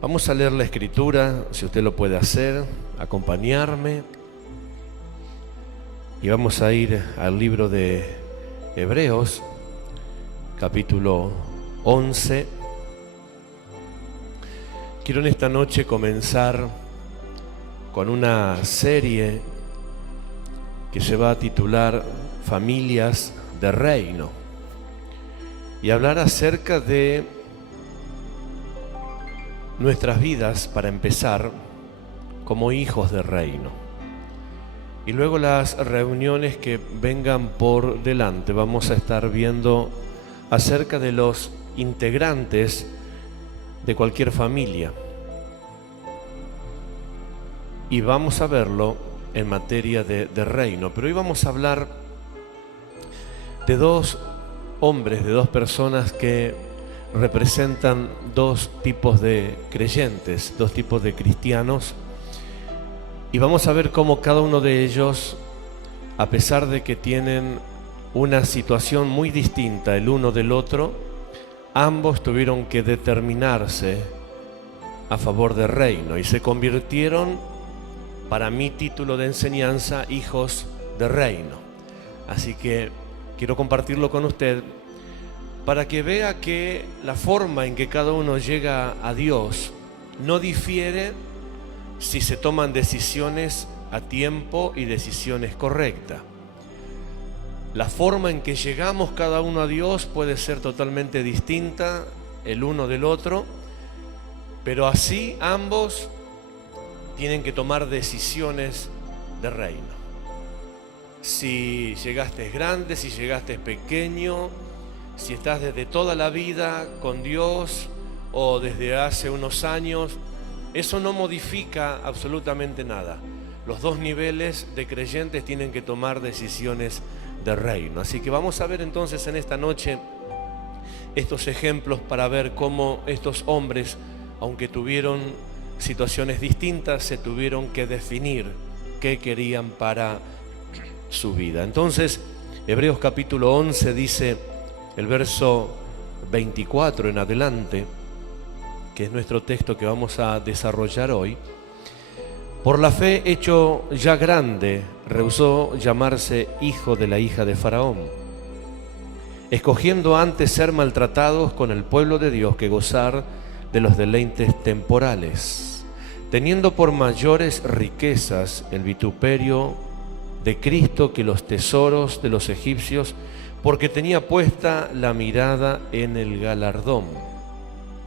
Vamos a leer la escritura, si usted lo puede hacer, acompañarme. Y vamos a ir al libro de Hebreos, capítulo 11. Quiero en esta noche comenzar con una serie que se va a titular Familias de Reino y hablar acerca de nuestras vidas, para empezar, como hijos de reino. Y luego las reuniones que vengan por delante, vamos a estar viendo acerca de los integrantes de cualquier familia. Y vamos a verlo en materia de reino. Pero hoy vamos a hablar de dos hombres, de dos personas que representan dos tipos de creyentes, dos tipos de cristianos. Y vamos a ver cómo cada uno de ellos, a pesar de que tienen una situación muy distinta el uno del otro, ambos tuvieron que determinarse a favor del reino y se convirtieron, para mi título de enseñanza, hijos de reino. Así que quiero compartirlo con usted para que vea que la forma en que cada uno llega a Dios no difiere si se toman decisiones a tiempo y decisiones correctas. La forma en que llegamos cada uno a Dios puede ser totalmente distinta el uno del otro, pero así ambos tienen que tomar decisiones de reino. Si llegaste grande, si llegaste pequeño, si estás desde toda la vida con Dios o desde hace unos años, eso no modifica absolutamente nada. Los dos niveles de creyentes tienen que tomar decisiones de reino. Así que vamos a ver entonces en esta noche estos ejemplos para ver cómo estos hombres, aunque tuvieron situaciones distintas, se tuvieron que definir qué querían para su vida. Entonces, Hebreos capítulo 11 dice, el verso 24 en adelante, que es nuestro texto que vamos a desarrollar hoy: por la fe hecho ya grande, rehusó llamarse hijo de la hija de Faraón, escogiendo antes ser maltratados con el pueblo de Dios que gozar de los deleites temporales, teniendo por mayores riquezas el vituperio de Cristo que los tesoros de los egipcios, porque tenía puesta la mirada en el galardón.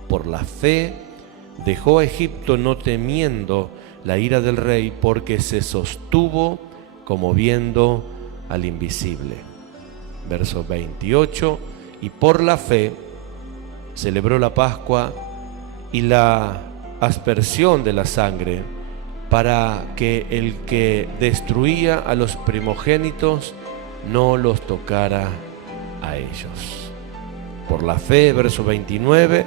Por la fe dejó a Egipto no temiendo la ira del rey, porque se sostuvo como viendo al invisible. Verso 28, y por la fe celebró la Pascua y la aspersión de la sangre, para que el que destruía a los primogénitos no los tocara a ellos. Por la fe, verso 29,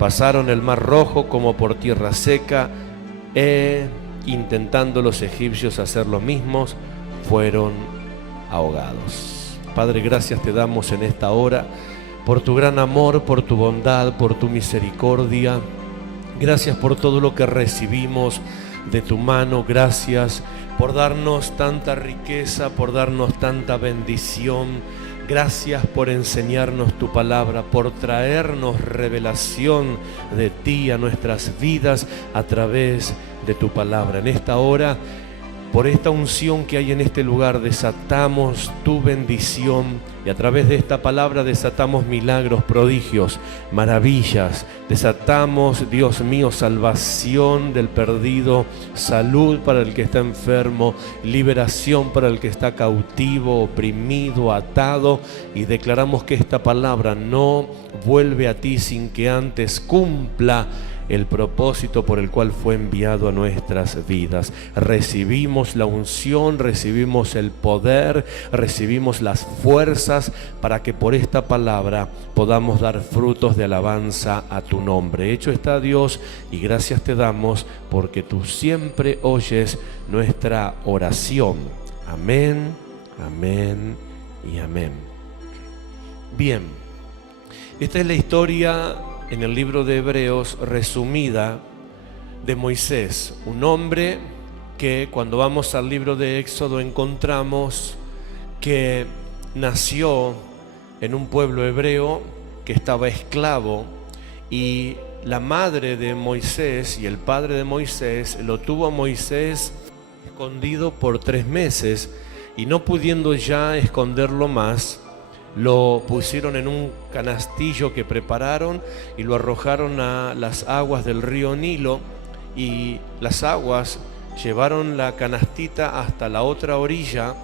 pasaron el mar rojo como por tierra seca, intentando los egipcios hacer lo mismo, fueron ahogados. Padre, gracias te damos en esta hora por tu gran amor, por tu bondad, por tu misericordia. Gracias por todo lo que recibimos de tu mano. Gracias por darnos tanta riqueza, por darnos tanta bendición. Gracias por enseñarnos tu palabra, por traernos revelación de ti a nuestras vidas a través de tu palabra. En esta hora, por esta unción que hay en este lugar, desatamos tu bendición y a través de esta palabra desatamos milagros, prodigios, maravillas. Desatamos, Dios mío, salvación del perdido, salud para el que está enfermo, liberación para el que está cautivo, oprimido, atado, y declaramos que esta palabra no vuelve a ti sin que antes cumpla el propósito por el cual fue enviado a nuestras vidas. Recibimos la unción, recibimos el poder, recibimos las fuerzas para que por esta palabra podamos dar frutos de alabanza a tu nombre. Hecho está, Dios, y gracias te damos porque tú siempre oyes nuestra oración. Amén, amén y amén. Bien, esta es la historia en el libro de Hebreos resumida de Moisés, un hombre que cuando vamos al libro de Éxodo encontramos que nació en un pueblo hebreo que estaba esclavo, y la madre de Moisés y el padre de Moisés lo tuvo a Moisés escondido por 3 meses, y no pudiendo ya esconderlo más, lo pusieron en un canastillo que prepararon y lo arrojaron a las aguas del río Nilo, y las aguas llevaron la canastita hasta la otra orilla,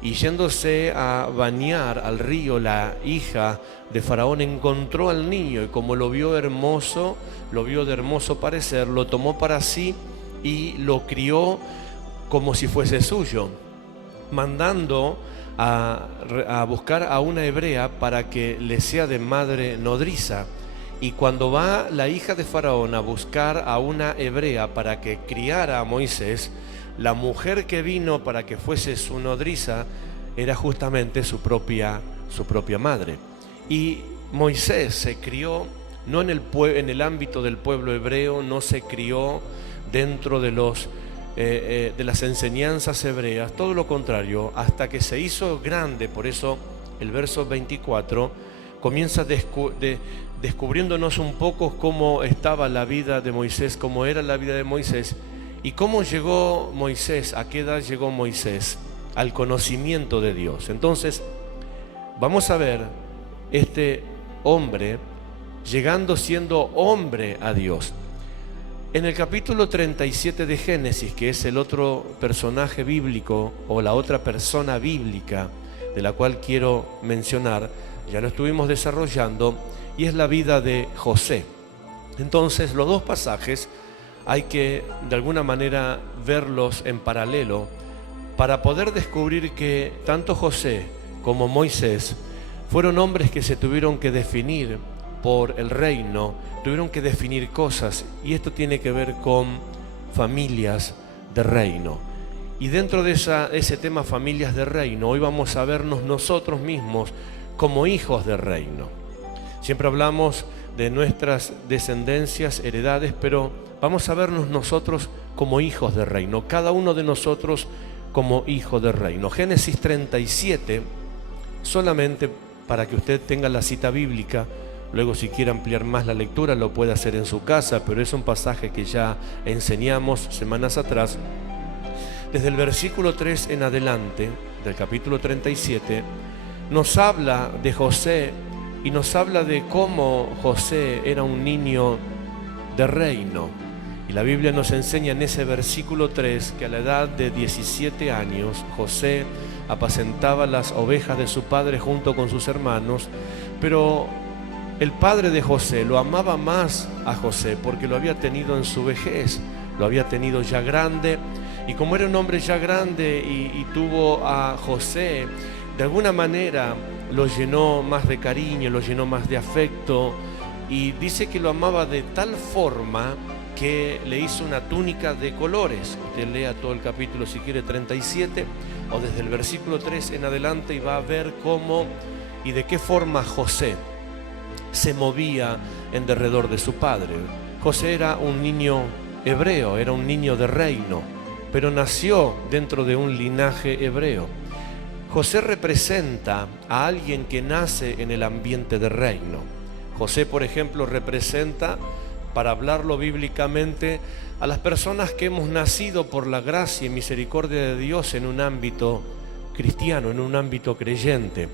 y yéndose a bañar al río, la hija de Faraón encontró al niño, y como lo vio hermoso, lo vio de hermoso parecer, lo tomó para sí y lo crió como si fuese suyo, mandando a buscar a una hebrea para que le sea de madre nodriza. Y cuando va la hija de Faraón a buscar a una hebrea para que criara a Moisés, la mujer que vino para que fuese su nodriza era justamente su propia madre. Y Moisés se crió no en el ámbito del pueblo hebreo, no se crió dentro de las enseñanzas hebreas, todo lo contrario, hasta que se hizo grande. Por eso el verso 24 comienza descubriéndonos un poco cómo estaba la vida de Moisés, cómo era la vida de Moisés y cómo llegó Moisés, a qué edad llegó Moisés al conocimiento de Dios. Entonces vamos a ver este hombre llegando siendo hombre a Dios. En el capítulo 37 de Génesis, que es el otro personaje bíblico o la otra persona bíblica de la cual quiero mencionar, ya lo estuvimos desarrollando, y es la vida de José. Entonces los dos pasajes hay que de alguna manera verlos en paralelo para poder descubrir que tanto José como Moisés fueron hombres que se tuvieron que definir por el reino, tuvieron que definir cosas, y esto tiene que ver con familias de reino. Y dentro de ese tema familias de reino, hoy vamos a vernos nosotros mismos como hijos de reino. Siempre hablamos de nuestras descendencias, heredades, pero vamos a vernos nosotros como hijos de reino, cada uno de nosotros como hijo de reino. Génesis 37, solamente para que usted tenga la cita bíblica. Luego, si quiere ampliar más la lectura, lo puede hacer en su casa, pero es un pasaje que ya enseñamos semanas atrás. Desde el versículo 3 en adelante, del capítulo 37, nos habla de José y nos habla de cómo José era un niño de reino. Y la Biblia nos enseña en ese versículo 3 que a la edad de 17 años, José apacentaba las ovejas de su padre junto con sus hermanos, pero el padre de José lo amaba más a José porque lo había tenido en su vejez, lo había tenido ya grande, y como era un hombre ya grande y tuvo a José, de alguna manera lo llenó más de cariño, lo llenó más de afecto, y dice que lo amaba de tal forma que le hizo una túnica de colores. Usted lea todo el capítulo, si quiere, 37, o desde el versículo 3 en adelante, y va a ver cómo y de qué forma José se movía en derredor de su padre. José era un niño hebreo, era un niño de reino, pero nació dentro de un linaje hebreo. José representa a alguien que nace en el ambiente de reino. José, por ejemplo, representa, para hablarlo bíblicamente, a las personas que hemos nacido por la gracia y misericordia de Dios en un ámbito cristiano, en un ámbito creyente.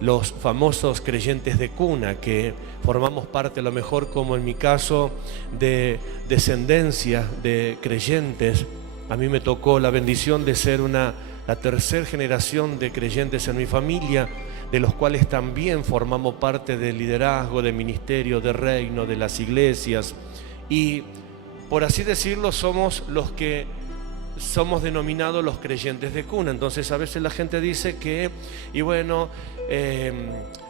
Los famosos creyentes de cuna, que formamos parte, a lo mejor, como en mi caso, de descendencia de creyentes. A mí me tocó la bendición de ser la tercera generación de creyentes en mi familia, de los cuales también formamos parte del liderazgo, de ministerio, de reino, de las iglesias, y por así decirlo somos los que somos denominados los creyentes de cuna. Entonces a veces la gente dice que, y bueno,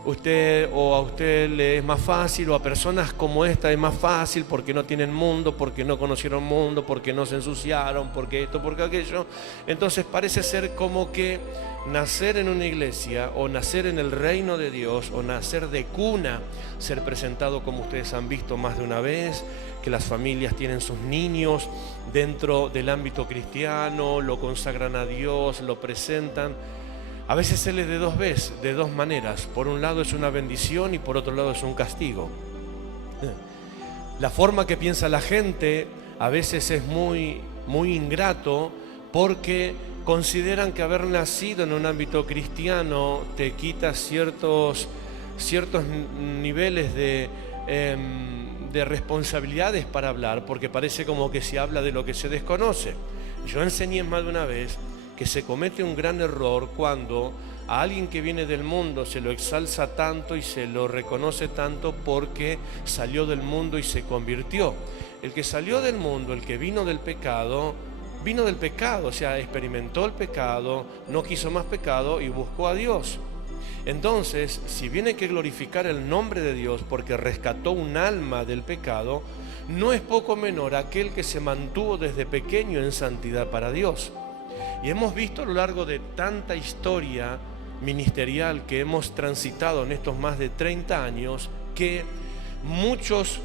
usted o a usted le es más fácil, o a personas como esta es más fácil porque no tienen mundo, porque no conocieron mundo, porque no se ensuciaron, porque esto, porque aquello. Entonces parece ser como que nacer en una iglesia o nacer en el reino de Dios o nacer de cuna, ser presentado como ustedes han visto más de una vez, que las familias tienen sus niños dentro del ámbito cristiano, lo consagran a Dios, lo presentan. A veces se les de dos maneras. Por un lado es una bendición y por otro lado es un castigo. La forma que piensa la gente a veces es muy ingrato, porque consideran que haber nacido en un ámbito cristiano te quita ciertos niveles de responsabilidades para hablar, porque parece como que se habla de lo que se desconoce. Yo enseñé más de una vez que se comete un gran error cuando a alguien que viene del mundo se lo exalza tanto y se lo reconoce tanto porque salió del mundo y se convirtió. El que salió del mundo, el que vino del pecado, o sea, experimentó el pecado, no quiso más pecado y buscó a Dios. Entonces, si bien hay que glorificar el nombre de Dios porque rescató un alma del pecado, no es poco menor aquel que se mantuvo desde pequeño en santidad para Dios. Y hemos visto a lo largo de tanta historia ministerial que hemos transitado en estos más de 30 años, que muchos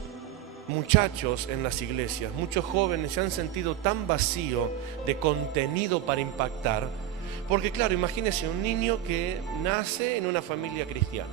muchachos en las iglesias, muchos jóvenes se han sentido tan vacíos de contenido para impactar. Porque claro, imagínense un niño que nace en una familia cristiana,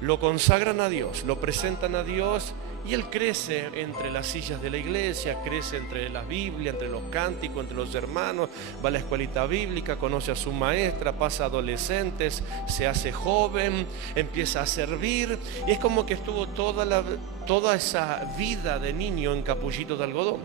lo consagran a Dios, lo presentan a Dios y él crece entre las sillas de la iglesia, crece entre la Biblia, entre los cánticos, entre los hermanos, va a la escuelita bíblica, conoce a su maestra, pasa adolescentes, se hace joven, empieza a servir y es como que estuvo toda esa vida de niño en capullito de algodón.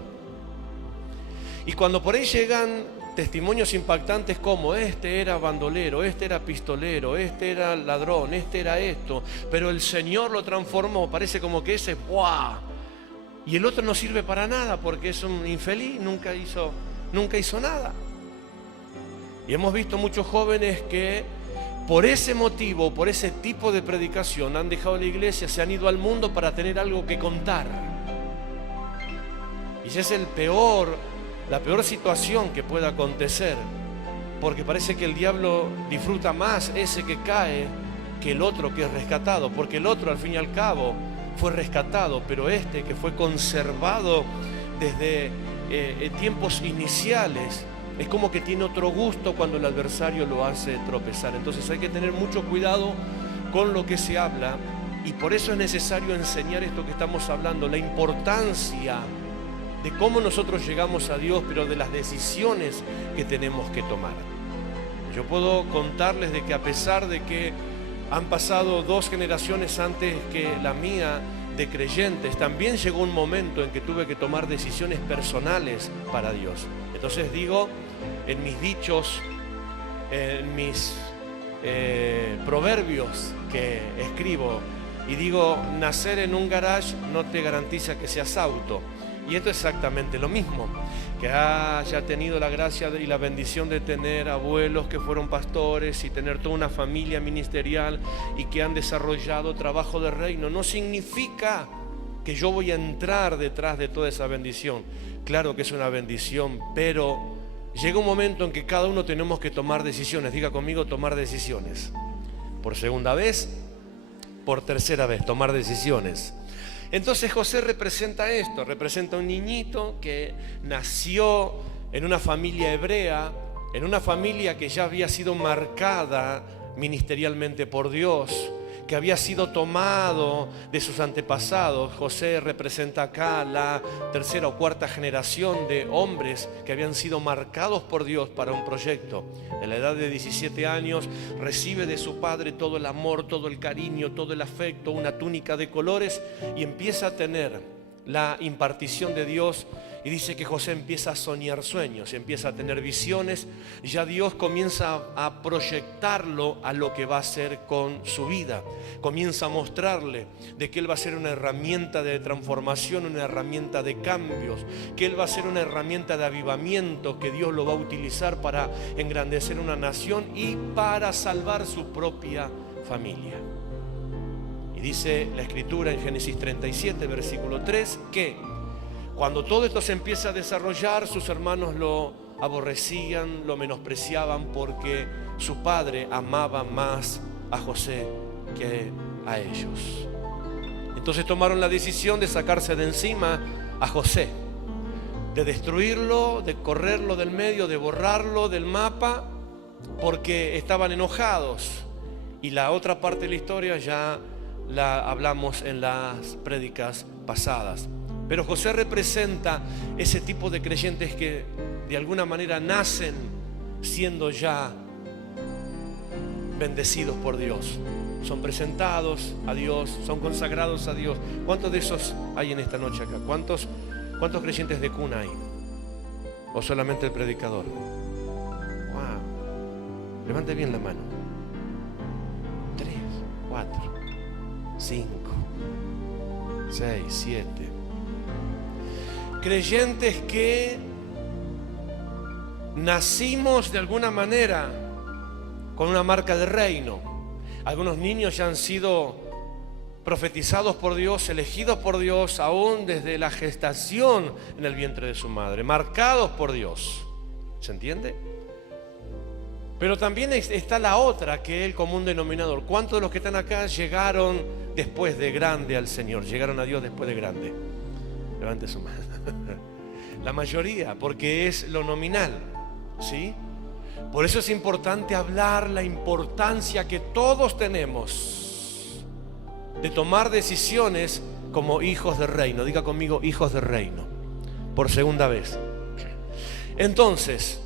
Y cuando por ahí llegan testimonios impactantes como este era bandolero, este era pistolero, este era ladrón, este era esto, pero el Señor lo transformó, parece como que ese ¡buah! Y el otro no sirve para nada porque es un infeliz, nunca hizo nada. Y hemos visto muchos jóvenes que por ese motivo, por ese tipo de predicación han dejado la iglesia, se han ido al mundo para tener algo que contar. Y ese es la peor situación que pueda acontecer, porque parece que el diablo disfruta más ese que cae que el otro que es rescatado, porque el otro al fin y al cabo fue rescatado, pero este que fue conservado desde tiempos iniciales es como que tiene otro gusto cuando el adversario lo hace tropezar. Entonces hay que tener mucho cuidado con lo que se habla, y por eso es necesario enseñar esto que estamos hablando, la importancia de cómo nosotros llegamos a Dios, pero de las decisiones que tenemos que tomar. Yo puedo contarles de que a pesar de que han pasado 2 generaciones antes que la mía de creyentes, también llegó un momento en que tuve que tomar decisiones personales para Dios. Entonces digo, en mis dichos, en mis proverbios que escribo, y digo, nacer en un garage no te garantiza que seas auto. Y esto es exactamente lo mismo, que haya tenido la gracia y la bendición de tener abuelos que fueron pastores y tener toda una familia ministerial y que han desarrollado trabajo de reino, no significa que yo voy a entrar detrás de toda esa bendición. Claro que es una bendición, pero llega un momento en que cada uno tenemos que tomar decisiones. Diga conmigo, tomar decisiones. Por segunda vez, por tercera vez, tomar decisiones. Entonces José representa esto, representa un niñito que nació en una familia hebrea, en una familia que ya había sido marcada ministerialmente por Dios, que había sido tomado de sus antepasados. José representa acá la 3ª o 4ª generación de hombres que habían sido marcados por Dios para un proyecto. En la edad de 17 años recibe de su padre todo el amor, todo el cariño, todo el afecto, una túnica de colores, y empieza a tener la impartición de Dios. Y dice que José empieza a soñar sueños, empieza a tener visiones, y ya Dios comienza a proyectarlo a lo que va a hacer con su vida. Comienza a mostrarle de que él va a ser una herramienta de transformación, una herramienta de cambios, que él va a ser una herramienta de avivamiento, que Dios lo va a utilizar para engrandecer una nación y para salvar su propia familia. Y dice la Escritura en Génesis 37, versículo 3, que cuando todo esto se empieza a desarrollar, sus hermanos lo aborrecían, lo menospreciaban, porque su padre amaba más a José que a ellos. Entonces tomaron la decisión de sacarse de encima a José, de destruirlo, de correrlo del medio, de borrarlo del mapa, porque estaban enojados. Y la otra parte de la historia ya la hablamos en las prédicas pasadas. Pero José representa ese tipo de creyentes que de alguna manera nacen siendo ya bendecidos por Dios. Son presentados a Dios, son consagrados a Dios. ¿Cuántos de esos hay en esta noche acá? ¿Cuántos creyentes de cuna hay? ¿O solamente el predicador? ¡Wow! Levante bien la mano. 3, 4, 5, 6, 7. Creyentes que nacimos de alguna manera con una marca de reino. Algunos niños ya han sido profetizados por Dios, elegidos por Dios, aún desde la gestación en el vientre de su madre, marcados por Dios. ¿Se entiende? Pero también está la otra, que es el común denominador. ¿Cuántos de los que están acá llegaron después de grande al Señor? Llegaron a Dios después de grande. Levante su mano. La mayoría, porque es lo nominal, ¿sí? Por eso es importante hablar la importancia que todos tenemos de tomar decisiones como hijos del reino. Diga conmigo, hijos del reino, por segunda vez. Entonces,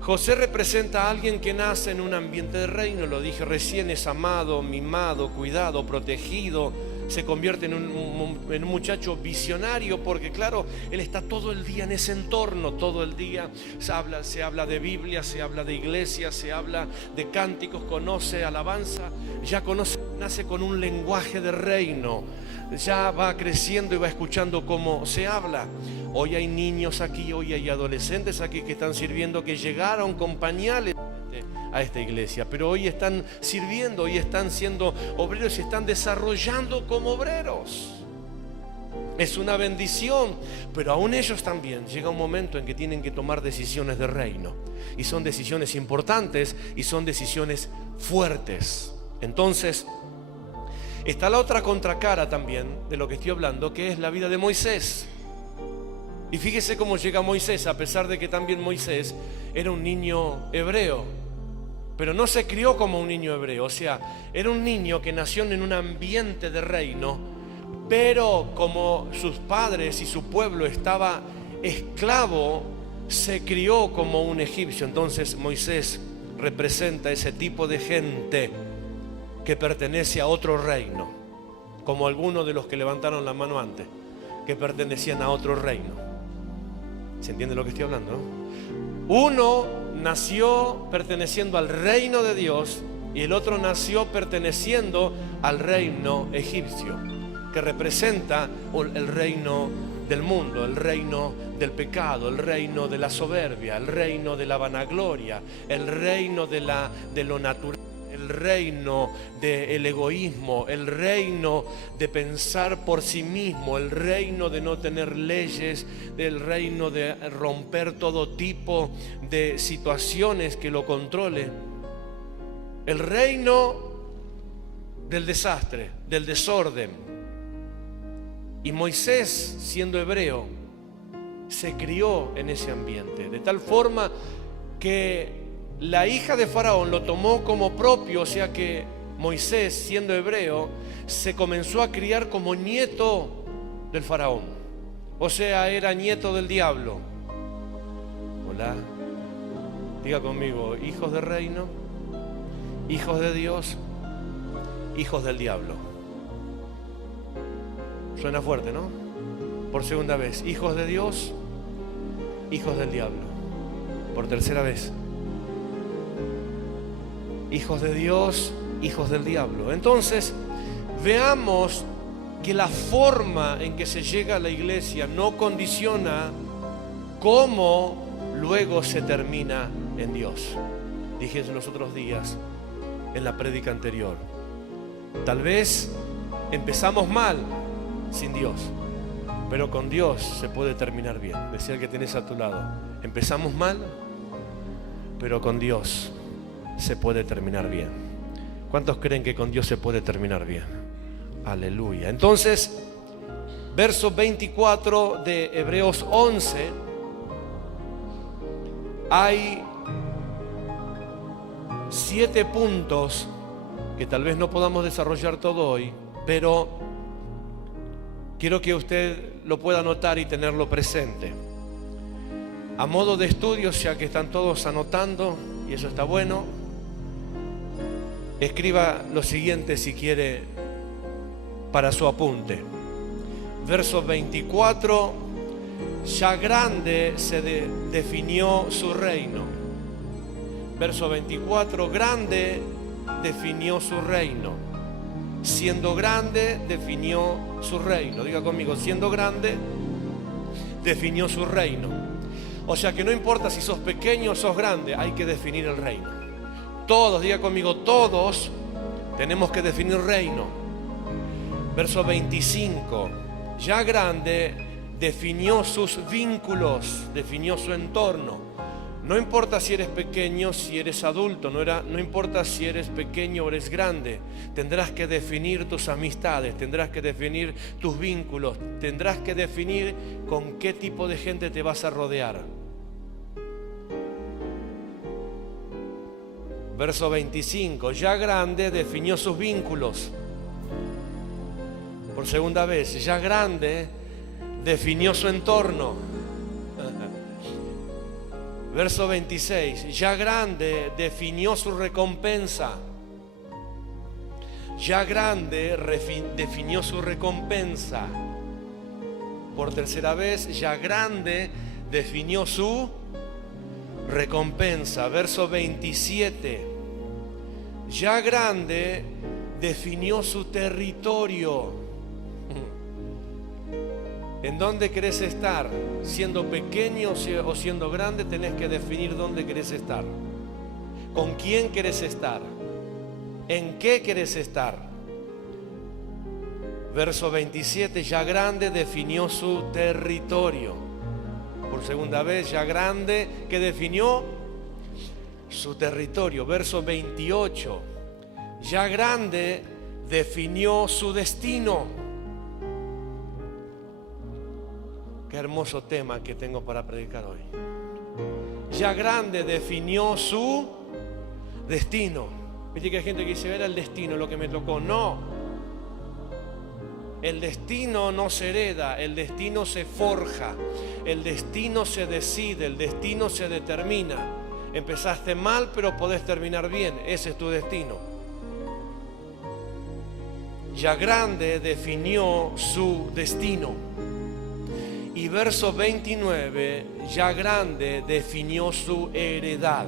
José representa a alguien que nace en un ambiente de reino. Lo dije recién, es amado, mimado, cuidado, protegido. Se convierte en un muchacho visionario, porque claro, él está todo el día en ese entorno, todo el día se habla de Biblia, se habla de iglesia, se habla de cánticos, conoce alabanza, ya conoce, nace con un lenguaje de reino, ya va creciendo y va escuchando cómo se habla. Hoy hay niños aquí, hoy hay adolescentes aquí que están sirviendo, que llegaron con pañales a esta iglesia, pero hoy están sirviendo, hoy están siendo obreros y están desarrollando como obreros. Es una bendición, pero aún ellos también llega un momento en que tienen que tomar decisiones de reino, y son decisiones importantes y son decisiones fuertes. Entonces está la otra contracara también de lo que estoy hablando, que es la vida de Moisés. Y fíjese cómo llega Moisés, a pesar de que también Moisés era un niño hebreo, pero no se crió como un niño hebreo. O sea, era un niño que nació en un ambiente de reino, pero como sus padres y su pueblo estaba esclavo, se crió como un egipcio. Entonces Moisés representa ese tipo de gente que pertenece a otro reino, como algunos de los que levantaron la mano antes, que pertenecían a otro reino. ¿Se entiende lo que estoy hablando, no? Uno nació perteneciendo al reino de Dios y el otro nació perteneciendo al reino egipcio, que representa el reino del mundo, el reino del pecado, el reino de la soberbia, el reino de la vanagloria, el reino de lo natural, el reino del egoísmo, el reino de pensar por sí mismo, el reino de no tener leyes, el reino de romper todo tipo de situaciones que lo controle, el reino del desastre, del desorden. Y Moisés, siendo hebreo, se crió en ese ambiente, de tal forma que la hija de Faraón lo tomó como propio. O sea que Moisés, siendo hebreo, se comenzó a criar como nieto del Faraón. O sea, era nieto del diablo. Hola. Diga conmigo, hijos del reino, hijos de Dios, hijos del diablo. Suena fuerte, ¿no? Por segunda vez, hijos de Dios, hijos del diablo. Por tercera vez, hijos de Dios, hijos del diablo. Entonces, veamos que la forma en que se llega a la iglesia no condiciona cómo luego se termina en Dios. Dije en los otros días, en la prédica anterior, Tal vez empezamos mal sin Dios, pero con Dios se puede terminar bien. Decía el que tenés a tu lado, empezamos mal, pero con Dios se puede terminar bien. ¿Cuántos creen que con Dios se puede terminar bien? Aleluya. Entonces, verso 24 de Hebreos 11, hay 7 puntos que tal vez no podamos desarrollar todo hoy, pero quiero que usted lo pueda anotar y tenerlo presente. A modo de estudio, ya que están todos anotando, y eso está bueno, escriba lo siguiente si quiere para su apunte. Verso 24, ya grande se definió su reino. Verso 24, grande definió su reino. Siendo grande, definió su reino. Diga conmigo, siendo grande, definió su reino. O sea que no importa si sos pequeño o sos grande, hay que definir el reino. Todos, diga conmigo, todos tenemos que definir reino. Verso 25, ya grande definió sus vínculos, definió su entorno. No importa si eres pequeño, si eres adulto, no importa si eres pequeño o eres grande, tendrás que definir tus amistades, tendrás que definir tus vínculos, tendrás que definir con qué tipo de gente te vas a rodear. Verso 25, ya grande definió sus vínculos. Por segunda vez, ya grande definió su entorno. Verso 26, ya grande definió su recompensa. Ya grande definió su recompensa. Por tercera vez, ya grande definió su recompensa. Verso 27, ya grande definió su territorio. ¿En dónde querés estar? Siendo pequeño o siendo grande, tenés que definir dónde querés estar. ¿Con quién querés estar? ¿En qué querés estar? Verso 27, ya grande definió su territorio. Por segunda vez, ya grande, ¿qué definió? Su territorio. Verso 28, ya grande definió su destino. Qué hermoso tema que tengo para predicar hoy. Ya grande definió su destino. Viste que hay gente que dice, era el destino lo que me tocó. No. El destino no se hereda, el destino se forja, el destino se decide, el destino se determina. Empezaste mal, pero podés terminar bien. Ese es tu destino. Ya grande definió su destino. Y verso 29, ya grande definió su heredad.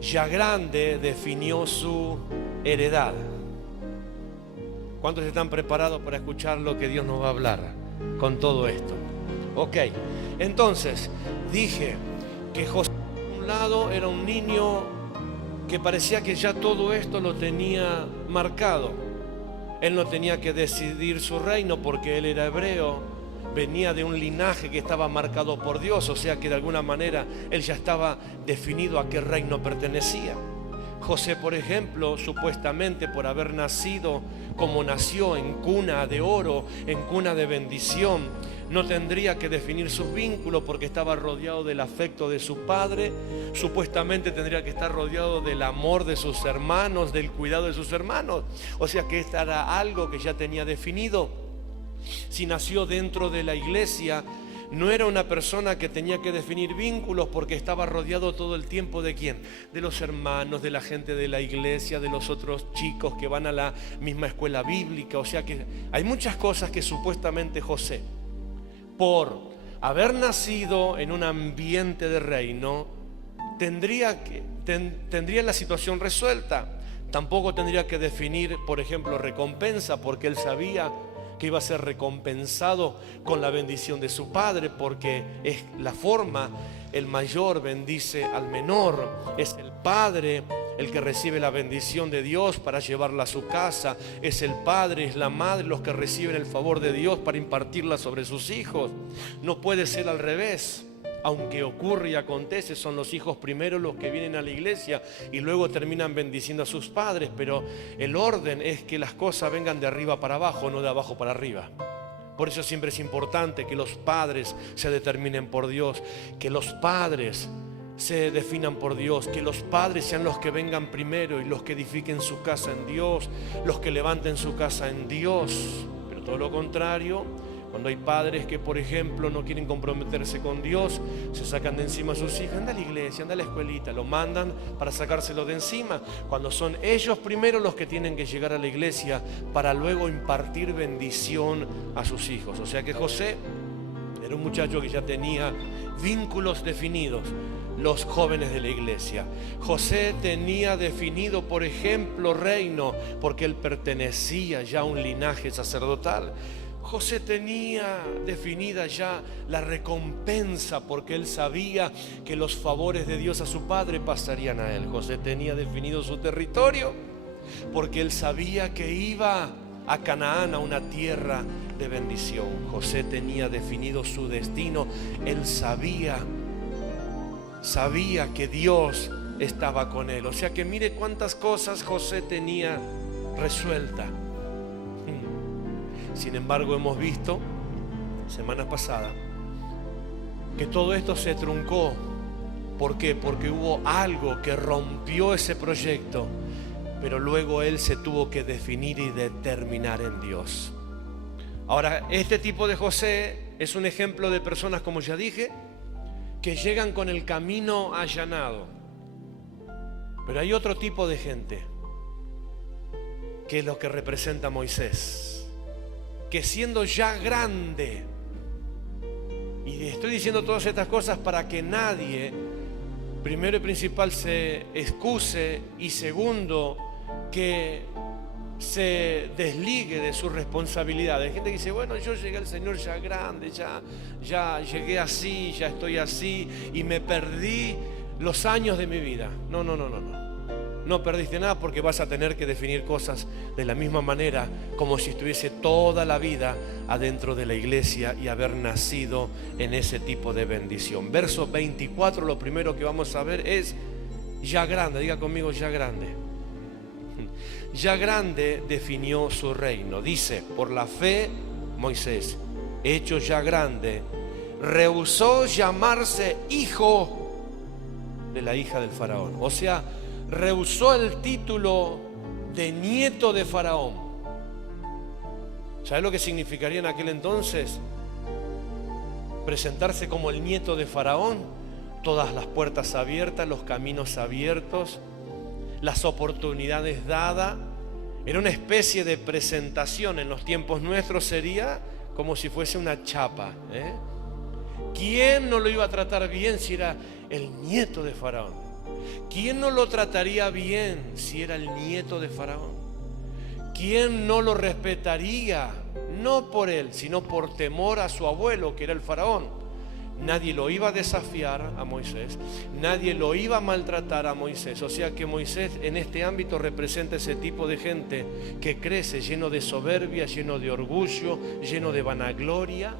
Ya grande definió su heredad. ¿Cuántos están preparados para escuchar lo que Dios nos va a hablar con todo esto? Ok, entonces dije que José, por un lado, era un niño que parecía que ya todo esto lo tenía marcado. Él no tenía que decidir su reino porque él era hebreo, venía de un linaje que estaba marcado por Dios, o sea que de alguna manera él ya estaba definido a qué reino pertenecía. José, por ejemplo, supuestamente por haber nacido como nació, en cuna de oro, en cuna de bendición, no tendría que definir sus vínculos porque estaba rodeado del afecto de su padre. Supuestamente tendría que estar rodeado del amor de sus hermanos, del cuidado de sus hermanos. O sea que esto era algo que ya tenía definido. Si nació dentro de la iglesia, no era una persona que tenía que definir vínculos porque estaba rodeado todo el tiempo ¿de quién? De los hermanos, de la gente de la iglesia, de los otros chicos que van a la misma escuela bíblica. O sea que hay muchas cosas que supuestamente José, por haber nacido en un ambiente de reino, tendría la situación resuelta. Tampoco tendría que definir, por ejemplo, recompensa, porque él sabía que iba a ser recompensado con la bendición de su padre, porque es la forma, el mayor bendice al menor, es el padre el que recibe la bendición de Dios para llevarla a su casa. Es el padre, es la madre los que reciben el favor de Dios para impartirla sobre sus hijos. No puede ser al revés. Aunque ocurre y acontece, son los hijos primero los que vienen a la iglesia y luego terminan bendiciendo a sus padres, pero el orden es que las cosas vengan de arriba para abajo, no de abajo para arriba. Por eso siempre es importante que los padres se determinen por Dios, que los padres se definan por Dios, que los padres sean los que vengan primero y los que edifiquen su casa en Dios, los que levanten su casa en Dios. Pero todo lo contrario, cuando hay padres que, por ejemplo, no quieren comprometerse con Dios, se sacan de encima a sus hijos. Anda a la iglesia, anda a la escuelita, lo mandan para sacárselo de encima, cuando son ellos primero los que tienen que llegar a la iglesia para luego impartir bendición a sus hijos. O sea que José era un muchacho que ya tenía vínculos definidos. Los jóvenes de la iglesia. José tenía definido, por ejemplo, reino, porque él pertenecía ya a un linaje sacerdotal. José tenía definida ya la recompensa, porque él sabía que los favores de Dios a su padre pasarían a él. José tenía definido su territorio, porque él sabía que iba a Canaán, a una tierra de bendición. José tenía definido su destino. Él sabía que Dios estaba con él. O sea que mire cuántas cosas José tenía resuelta. Sin embargo, hemos visto semanas pasadas que todo esto se truncó. ¿Por qué? Porque hubo algo que rompió ese proyecto, pero luego él se tuvo que definir y determinar en Dios. Ahora, este tipo de José es un ejemplo de personas, como ya dije, que llegan con el camino allanado. Pero hay otro tipo de gente, que es lo que representa a Moisés, que siendo ya grande, y estoy diciendo todas estas cosas para que nadie, primero y principal, se excuse, y segundo, que se desligue de su responsabilidad. Hay gente que dice, bueno, yo llegué al Señor ya grande, ya llegué así, ya estoy así, y me perdí los años de mi vida. No. No perdiste nada, porque vas a tener que definir cosas de la misma manera como si estuviese toda la vida adentro de la iglesia y haber nacido en ese tipo de bendición. Verso 24, lo primero que vamos a ver es ya grande. Diga conmigo, ya grande. Ya grande definió su reino. Dice, por la fe, Moisés, hecho ya grande, rehusó llamarse hijo de la hija del faraón. O sea, rehusó el título de nieto de Faraón. ¿Sabes lo que significaría en aquel entonces presentarse como el nieto de Faraón? Todas las puertas abiertas, los caminos abiertos, las oportunidades dadas. Era una especie de presentación. En los tiempos nuestros sería como si fuese una chapa, ¿Quién no lo iba a tratar bien si era el nieto de Faraón? ¿Quién no lo trataría bien si era el nieto de Faraón? ¿Quién no lo respetaría? No por él, sino por temor a su abuelo, que era el Faraón. Nadie lo iba a desafiar a Moisés, nadie lo iba a maltratar a Moisés. O sea que Moisés en este ámbito representa ese tipo de gente que crece lleno de soberbia, lleno de orgullo, lleno de vanagloria,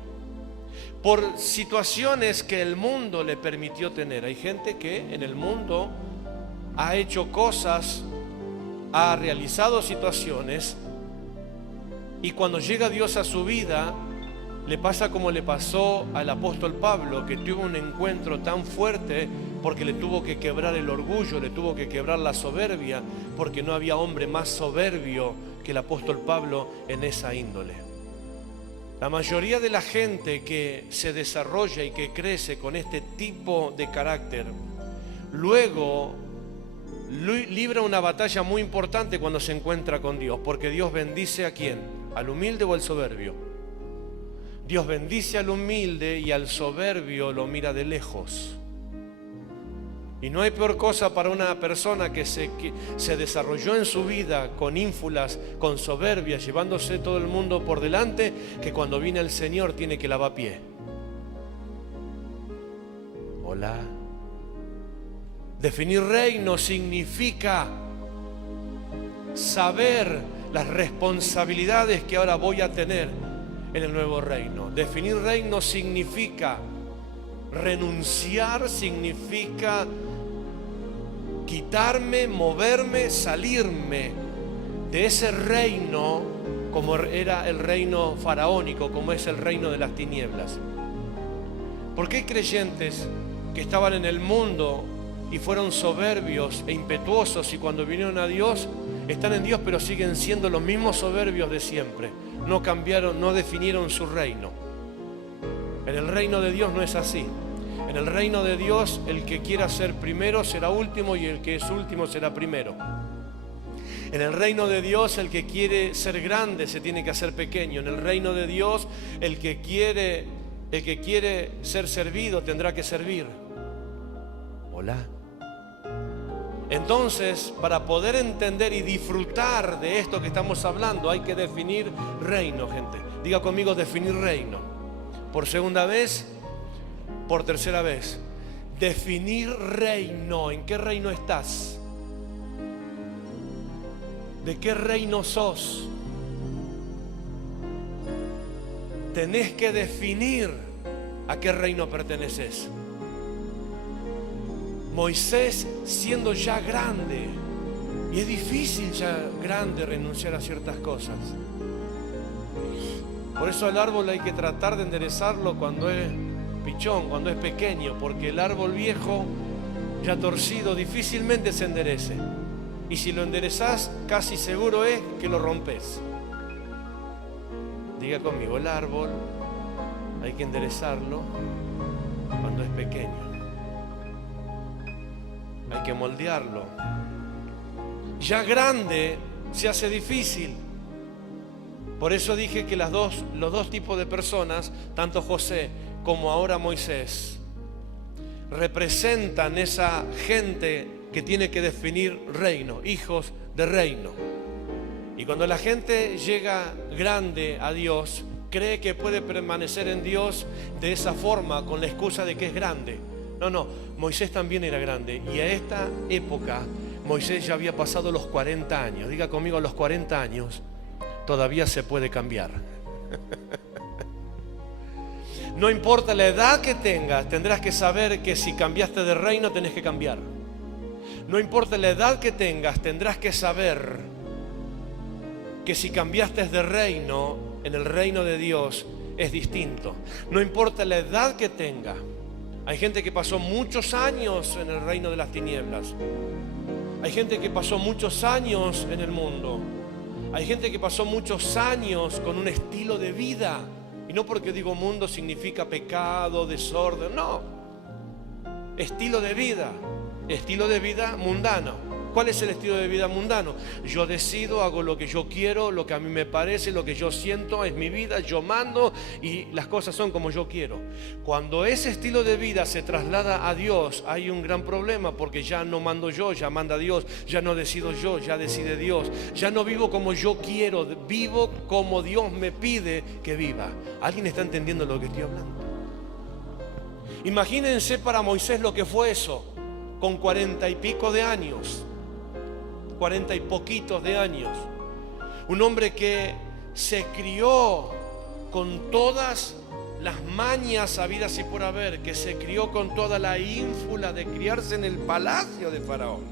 por situaciones que el mundo le permitió tener. Hay gente que en el mundo ha hecho cosas, ha realizado situaciones, y cuando llega Dios a su vida, le pasa como le pasó al apóstol Pablo, que tuvo un encuentro tan fuerte porque le tuvo que quebrar el orgullo, le tuvo que quebrar la soberbia, porque no había hombre más soberbio que el apóstol Pablo en esa índole. La mayoría de la gente que se desarrolla y que crece con este tipo de carácter, luego libra una batalla muy importante cuando se encuentra con Dios, porque Dios bendice ¿a quién? ¿Al humilde o al soberbio? Dios bendice al humilde, y al soberbio lo mira de lejos. Y no hay peor cosa para una persona que se desarrolló en su vida con ínfulas, con soberbia, llevándose todo el mundo por delante, que cuando viene el Señor tiene que lavar pie. Hola. Definir reino significa saber las responsabilidades que ahora voy a tener en el nuevo reino. Definir reino significa renunciar, significa quitarme, moverme, salirme de ese reino como era el reino faraónico, como es el reino de las tinieblas. Porque hay creyentes que estaban en el mundo y fueron soberbios e impetuosos, y cuando vinieron a Dios, están en Dios pero siguen siendo los mismos soberbios de siempre. No cambiaron, no definieron su reino. En el reino de Dios no es así. En el reino de Dios, el que quiera ser primero será último, y el que es último será primero. En el reino de Dios, el que quiere ser grande se tiene que hacer pequeño. En el reino de Dios, el que quiere ser servido tendrá que servir. Hola. Entonces, para poder entender y disfrutar de esto que estamos hablando, hay que definir reino, gente. Diga conmigo, definir reino. Por segunda vez, por tercera vez. Definir reino. ¿En qué reino estás? ¿De qué reino sos? Tenés que definir a qué reino perteneces. Moisés, siendo ya grande, y es difícil ya grande renunciar a ciertas cosas. Por eso al árbol hay que tratar de enderezarlo cuando es pichón, cuando es pequeño, porque el árbol viejo, ya torcido, difícilmente se enderece. Y si lo enderezás, casi seguro es que lo rompes. Diga conmigo, el árbol hay que enderezarlo cuando es pequeño. Hay que moldearlo. Ya grande se hace difícil. Por eso dije que los dos tipos de personas, tanto José como ahora Moisés, representan esa gente que tiene que definir reino, hijos de reino. Y cuando la gente llega grande a Dios, cree que puede permanecer en Dios de esa forma, con la excusa de que es grande. No, Moisés también era grande, y a esta época Moisés ya había pasado los 40 años. Diga conmigo, a los 40 años todavía se puede cambiar. No importa la edad que tengas, tendrás que saber que si cambiaste de reino tenés que cambiar. No importa la edad que tengas, tendrás que saber que si cambiaste de reino, en el reino de Dios es distinto. No importa la edad que tengas. Hay gente que pasó muchos años en el reino de las tinieblas. Hay gente que pasó muchos años en el mundo. Hay gente que pasó muchos años con un estilo de vida. Y no porque digo mundo significa pecado, desorden. No. Estilo de vida mundano. ¿Cuál es el estilo de vida mundano? Yo decido, hago lo que yo quiero, lo que a mí me parece, lo que yo siento, es mi vida, yo mando y las cosas son como yo quiero. Cuando ese estilo de vida se traslada a Dios, hay un gran problema, porque ya no mando yo, ya manda Dios, ya no decido yo, ya decide Dios. Ya no vivo como yo quiero, vivo como Dios me pide que viva. ¿Alguien está entendiendo lo que estoy hablando? Imagínense para Moisés lo que fue eso, con 40 y pico de años. 40 y poquitos de años. Un hombre que se crió con todas las mañas habidas y por haber, que se crió con toda la ínfula de criarse en el palacio de Faraón.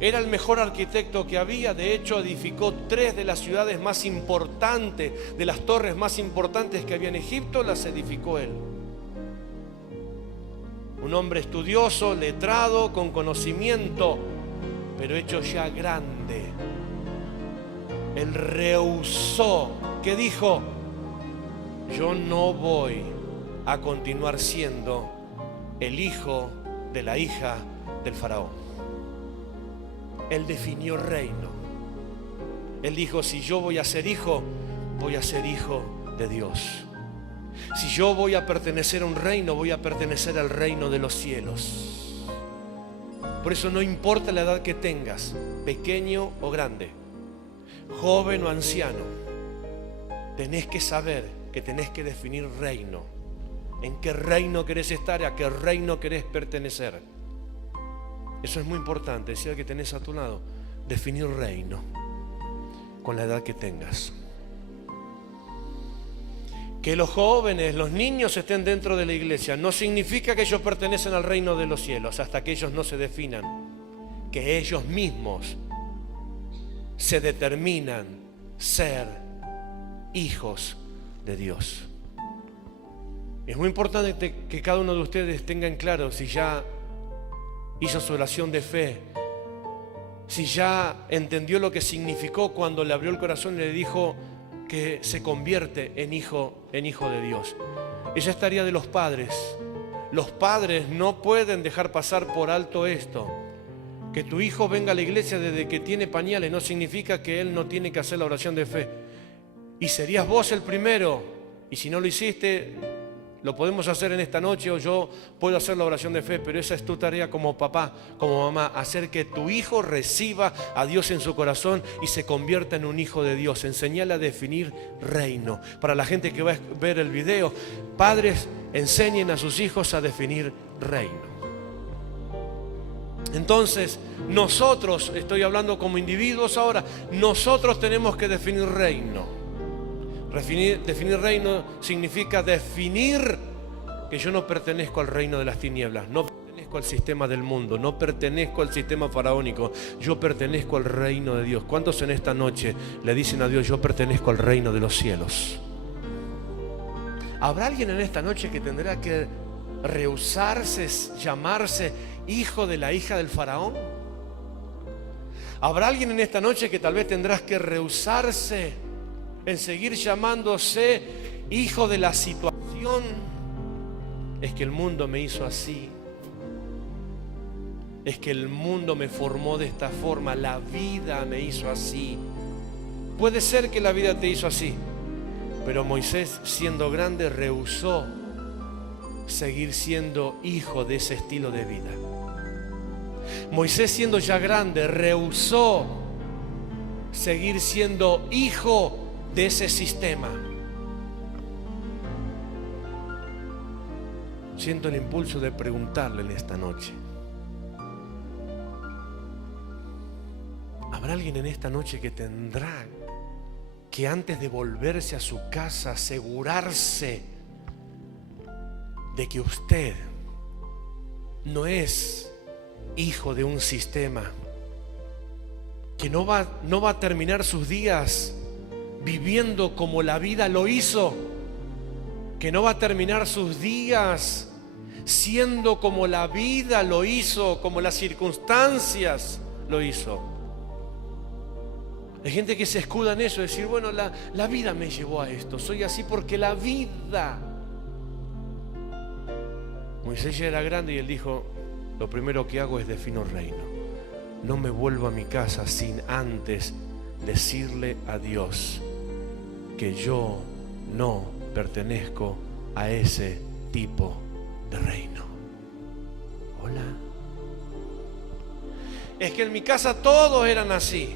Era el mejor arquitecto que había. De hecho, edificó 3 de las ciudades más importantes, de las torres más importantes que había en Egipto, las edificó él. Un hombre estudioso, letrado, con conocimiento, pero hecho ya grande. Él rehusó. ¿Qué dijo? Yo no voy a continuar siendo el hijo de la hija del faraón. Él definió reino. Él dijo, si yo voy a ser hijo de Dios. Si yo voy a pertenecer a un reino, voy a pertenecer al reino de los cielos. Por eso no importa la edad que tengas, pequeño o grande, joven o anciano, tenés que saber que tenés que definir reino. ¿En qué reino querés estar? ¿A qué reino querés pertenecer? eso es muy importante, decía que tenés a tu lado, definir reino con la edad que tengas. Que los jóvenes, los niños estén dentro de la iglesia no significa que ellos pertenecen al reino de los cielos hasta que ellos no se definan, que ellos mismos se determinan ser hijos de Dios. Es muy importante que cada uno de ustedes tenga en claro si ya hizo su oración de fe, si ya entendió lo que significó cuando le abrió el corazón y le dijo que se convierte en hijo de Dios. Esa es tarea de los padres. Los padres no pueden dejar pasar por alto esto. Que tu hijo venga a la iglesia desde que tiene pañales no significa que él no tiene que hacer la oración de fe. Y serías vos el primero. Y si no lo hiciste, lo podemos hacer en esta noche o yo puedo hacer la oración de fe, pero esa es tu tarea como papá, como mamá, hacer que tu hijo reciba a Dios en su corazón y se convierta en un hijo de Dios. Enseñale a definir reino. Para la gente que va a ver el video, padres, enseñen a sus hijos a definir reino. Entonces, nosotros, estoy hablando como individuos ahora, nosotros tenemos que definir reino. Definir reino significa definir que yo no pertenezco al reino de las tinieblas, no pertenezco al sistema del mundo, no pertenezco al sistema faraónico, yo pertenezco al reino de Dios. ¿Cuántos en esta noche le dicen a Dios, yo pertenezco al reino de los cielos? ¿Habrá alguien en esta noche que tendrá que rehusarse, llamarse hijo de la hija del faraón? ¿Habrá alguien en esta noche que tal vez tendrás que rehusarse en seguir llamándose hijo de la situación? Es que el mundo me hizo así. Es que el mundo me formó de esta forma. La vida me hizo así. Puede ser que la vida te hizo así, pero Moisés, siendo grande, rehusó seguir siendo hijo de ese estilo de vida. Moisés, siendo ya grande, rehusó seguir siendo hijo de ese sistema. Siento el impulso de preguntarle en esta noche, ¿habrá alguien en esta noche que tendrá que antes de volverse a su casa asegurarse de que usted no es hijo de un sistema, que no va a terminar sus días viviendo como la vida lo hizo, que no va a terminar sus días siendo como la vida lo hizo, como las circunstancias lo hizo? Hay gente que se escuda en eso, decir, bueno, la vida me llevó a esto, soy así porque la vida. Moisés ya era grande y él dijo, lo primero que hago es defino reino. No me vuelvo a mi casa sin antes decirle a Dios que yo no pertenezco a ese tipo de reino. Hola. Es que en mi casa todos eran así.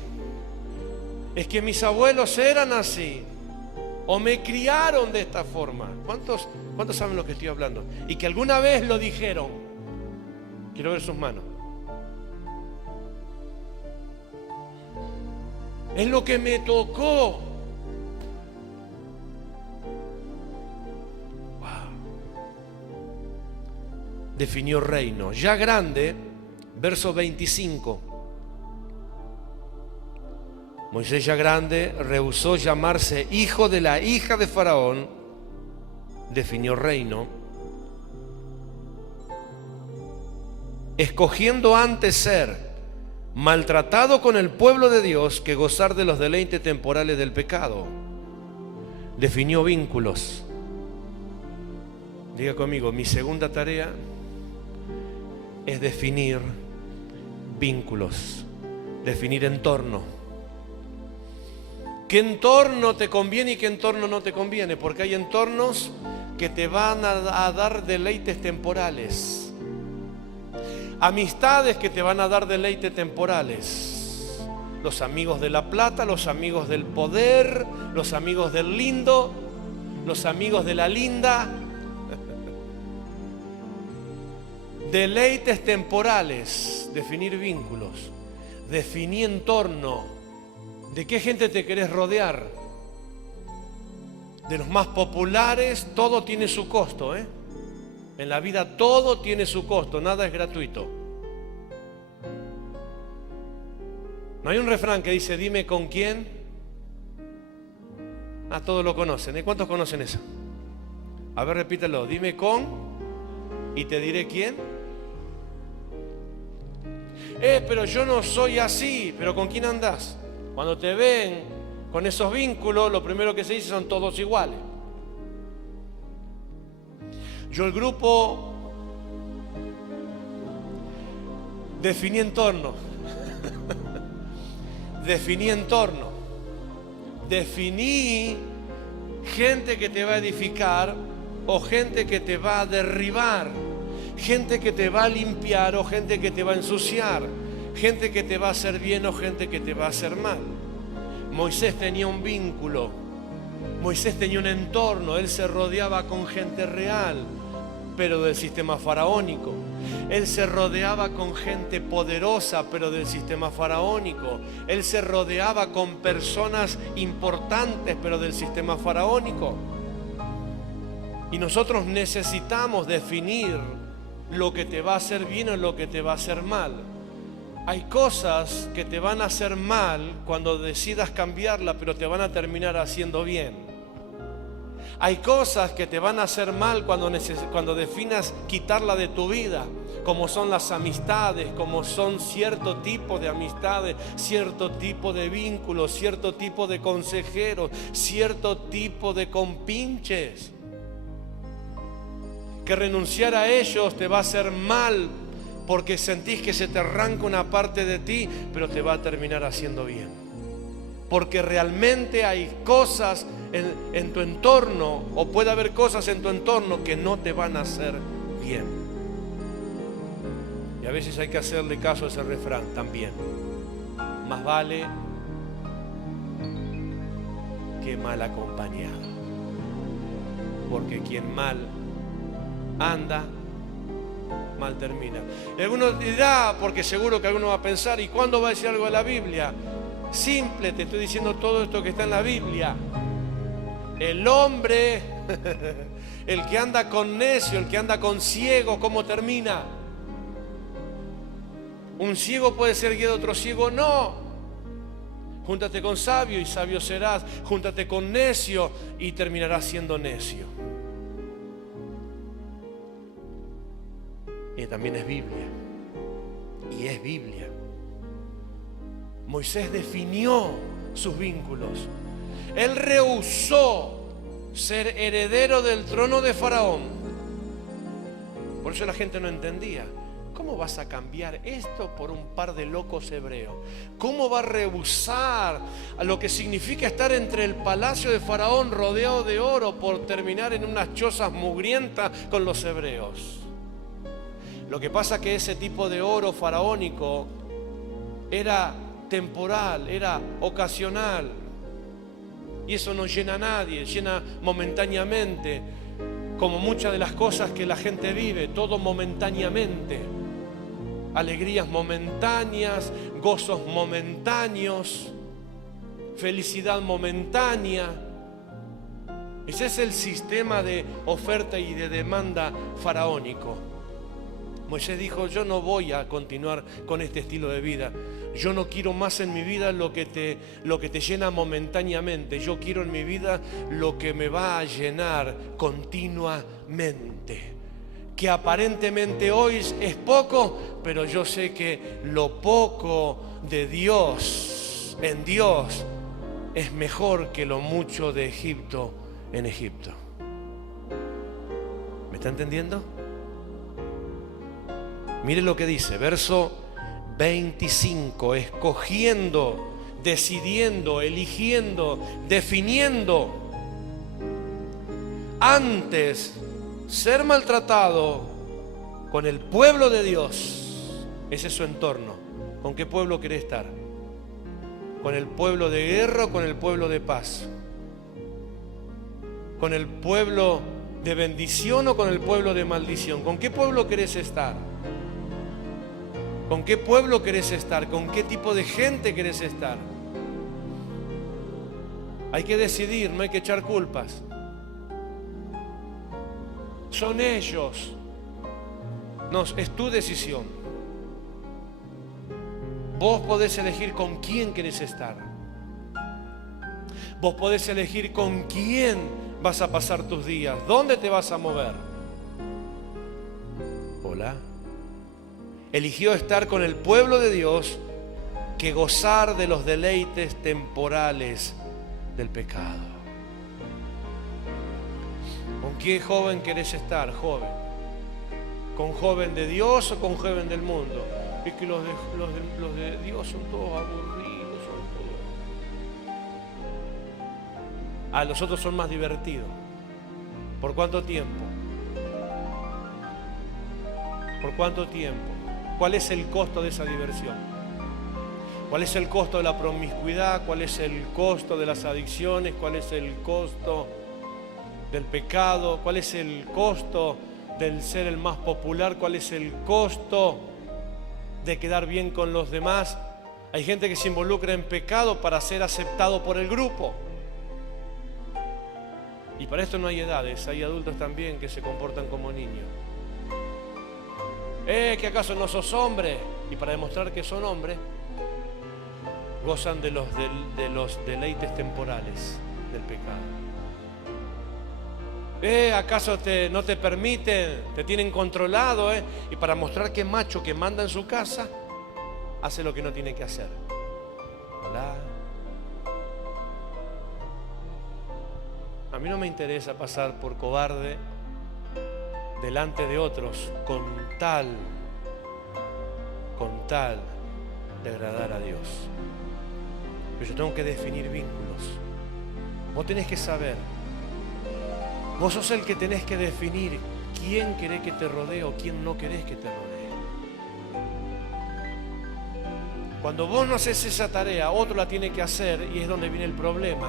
Es que mis abuelos eran así. O me criaron de esta forma. ¿Cuántos saben lo que estoy hablando? Y que alguna vez lo dijeron. Quiero ver sus manos. Es lo que me tocó. Wow. Definió reino. Ya grande, verso 25. Moisés ya grande rehusó llamarse hijo de la hija de Faraón, definió reino, escogiendo antes ser maltratado con el pueblo de Dios que gozar de los deleites temporales del pecado. Definió vínculos. Diga conmigo, mi segunda tarea es definir vínculos, definir entorno. ¿Qué entorno te conviene y qué entorno no te conviene? Porque hay entornos que te van a dar deleites temporales. Amistades que te van a dar deleites temporales. Los amigos de la plata, los amigos del poder, los amigos del lindo, los amigos de la linda. Deleites temporales, definir vínculos, definir entorno, de qué gente te querés rodear. De los más populares, todo tiene su costo, ¿eh? En la vida todo tiene su costo, nada es gratuito. No hay un refrán que dice, dime con quién. Ah, todos lo conocen, ¿eh? ¿Cuántos conocen eso? A ver, repítelo, dime con y te diré quién. Pero yo no soy así, pero ¿con quién andás? Cuando te ven con esos vínculos, lo primero que se dice son todos iguales. Yo el grupo definí entorno. Definí entorno. Definí gente que te va a edificar o gente que te va a derribar. Gente que te va a limpiar o gente que te va a ensuciar. Gente que te va a hacer bien o gente que te va a hacer mal. Moisés tenía un vínculo. Moisés tenía un entorno. Él se rodeaba con gente real, pero del sistema faraónico. Él se rodeaba con gente poderosa, pero del sistema faraónico. Él se rodeaba con personas importantes, pero del sistema faraónico. Y nosotros necesitamos definir lo que te va a hacer bien o lo que te va a hacer mal. Hay cosas que te van a hacer mal cuando decidas cambiarla, pero te van a terminar haciendo bien. Hay cosas que te van a hacer mal cuando definas quitarla de tu vida, como son las amistades, como son cierto tipo de amistades, cierto tipo de vínculos, cierto tipo de consejeros, cierto tipo de compinches. Que renunciar a ellos te va a hacer mal porque sentís que se te arranca una parte de ti, pero te va a terminar haciendo bien. Porque realmente hay cosas en tu entorno, o puede haber cosas en tu entorno que no te van a hacer bien. Y a veces hay que hacerle caso a ese refrán también. Más vale que mal acompañado. Porque quien mal anda, mal termina. Y alguno dirá, porque seguro que alguno va a pensar, ¿y cuándo va a decir algo de la Biblia? Simple, te estoy diciendo todo esto que está en la Biblia. El hombre, el que anda con necio, el que anda con ciego, ¿cómo termina? Un ciego puede ser guía de otro ciego, no. Júntate con sabio y sabio serás. Júntate con necio y terminarás siendo necio. Y también es Biblia. Y es Biblia. Moisés definió sus vínculos. Él rehusó ser heredero del trono de Faraón. Por eso la gente no entendía. ¿Cómo vas a cambiar esto por un par de locos hebreos? ¿Cómo va a rehusar a lo que significa estar entre el palacio de Faraón rodeado de oro por terminar en unas chozas mugrientas con los hebreos? Lo que pasa es que ese tipo de oro faraónico era temporal, era ocasional. Y eso no llena a nadie, llena momentáneamente, como muchas de las cosas que la gente vive, todo momentáneamente. Alegrías momentáneas, gozos momentáneos, felicidad momentánea. Ese es el sistema de oferta y de demanda faraónico. Moisés dijo, yo no voy a continuar con este estilo de vida. Yo no quiero más en mi vida lo que te llena momentáneamente. Yo quiero en mi vida lo que me va a llenar continuamente. Que aparentemente hoy es poco, pero yo sé que lo poco de Dios, en Dios, es mejor que lo mucho de Egipto en Egipto. ¿Me está entendiendo? Mire lo que dice, verso 25, escogiendo, decidiendo, eligiendo, definiendo, antes ser maltratado con el pueblo de Dios. Ese es su entorno. ¿Con qué pueblo quiere estar? ¿Con el pueblo de guerra o con el pueblo de paz? ¿Con el pueblo de bendición o con el pueblo de maldición? ¿Con qué pueblo querés estar? ¿Con qué pueblo querés estar? ¿Con qué tipo de gente querés estar? Hay que decidir, no hay que echar culpas. Son ellos. No, es tu decisión. Vos podés elegir con quién querés estar. Vos podés elegir con quién vas a pasar tus días. ¿Dónde te vas a mover? Hola. Eligió estar con el pueblo de Dios que gozar de los deleites temporales del pecado. ¿Con qué joven querés estar, joven? ¿Con joven de Dios o con joven del mundo? Es que los de Dios son todos aburridos, son todos... los otros son más divertidos. ¿Por cuánto tiempo? ¿Por cuánto tiempo? ¿Cuál es el costo de esa diversión? ¿Cuál es el costo de la promiscuidad? ¿Cuál es el costo de las adicciones? ¿Cuál es el costo del pecado? ¿Cuál es el costo del ser el más popular? ¿Cuál es el costo de quedar bien con los demás? Hay gente que se involucra en pecado para ser aceptado por el grupo. Y para esto no hay edades, hay adultos también que se comportan como niños. ¿Que acaso no sos hombre? Y para demostrar que son hombres, gozan de los deleites temporales del pecado. ¿Acaso no te permiten, te tienen controlado? Y para mostrar que macho que manda en su casa, hace lo que no tiene que hacer. Hola. A mí no me interesa pasar por cobarde delante de otros con tal de agradar a Dios. Pero yo tengo que definir vínculos. Vos tenés que saber. Vos sos el que tenés que definir quién querés que te rodee o quién no querés que te rodee. Cuando vos no haces esa tarea, otro la tiene que hacer y es donde viene el problema.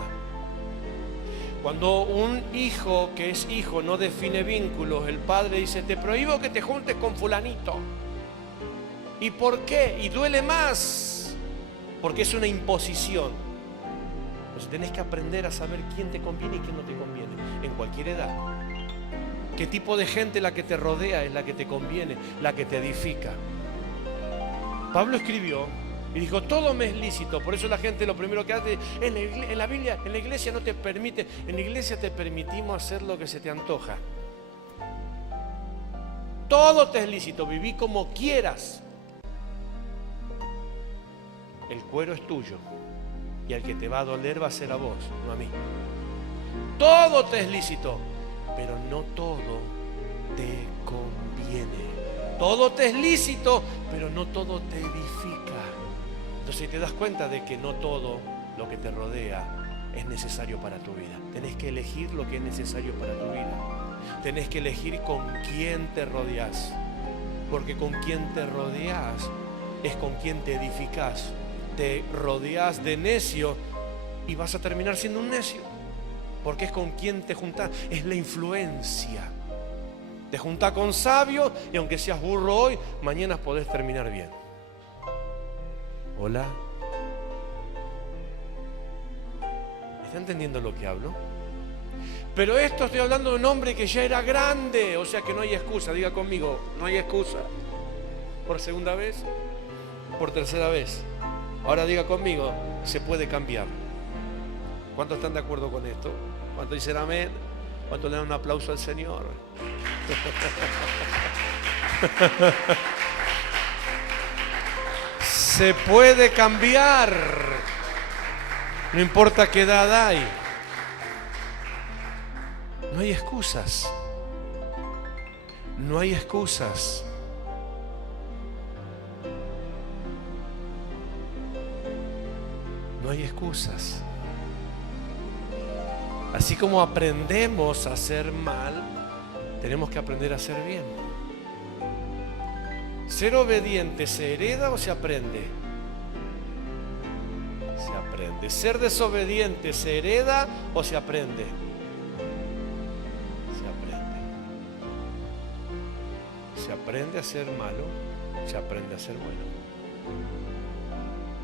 Cuando un hijo que es hijo no define vínculos, el padre dice, te prohíbo que te juntes con fulanito. ¿Y por qué? Y duele más, porque es una imposición. Entonces tenés que aprender a saber quién te conviene y quién no te conviene, en cualquier edad. ¿Qué tipo de gente la que te rodea es la que te conviene, la que te edifica? Pablo escribió y dijo, todo me es lícito. Por eso la gente lo primero que hace, en la Biblia, en la iglesia no te permite, en la iglesia te permitimos hacer lo que se te antoja. Todo te es lícito, viví como quieras. El cuero es tuyo y al que te va a doler va a ser a vos, no a mí. Todo te es lícito, pero no todo te conviene. Todo te es lícito, pero no todo te edifica. Entonces te das cuenta de que no todo lo que te rodea es necesario para tu vida. Tenés que elegir lo que es necesario para tu vida. Tenés que elegir con quién te rodeás. Porque con quién te rodeás es con quién te edificás. Te rodeás de necio y vas a terminar siendo un necio. Porque es con quién te juntás. Es la influencia. Te juntás con sabios y aunque seas burro hoy, mañana podés terminar bien. Hola. ¿Está entendiendo lo que hablo? Pero esto estoy hablando de un hombre que ya era grande, o sea que no hay excusa. Diga conmigo, no hay excusa. Por segunda vez, por tercera vez. Ahora diga conmigo, se puede cambiar. ¿Cuántos están de acuerdo con esto? ¿Cuántos dicen amén? ¿Cuántos le dan un aplauso al Señor? Se puede cambiar. No importa qué edad hay. No hay excusas. No hay excusas. No hay excusas. Así como aprendemos a hacer mal, tenemos que aprender a hacer bien. ¿Ser obediente se hereda o se aprende? Se aprende. ¿Ser desobediente se hereda o se aprende? Se aprende. Se aprende a ser malo, se aprende a ser bueno.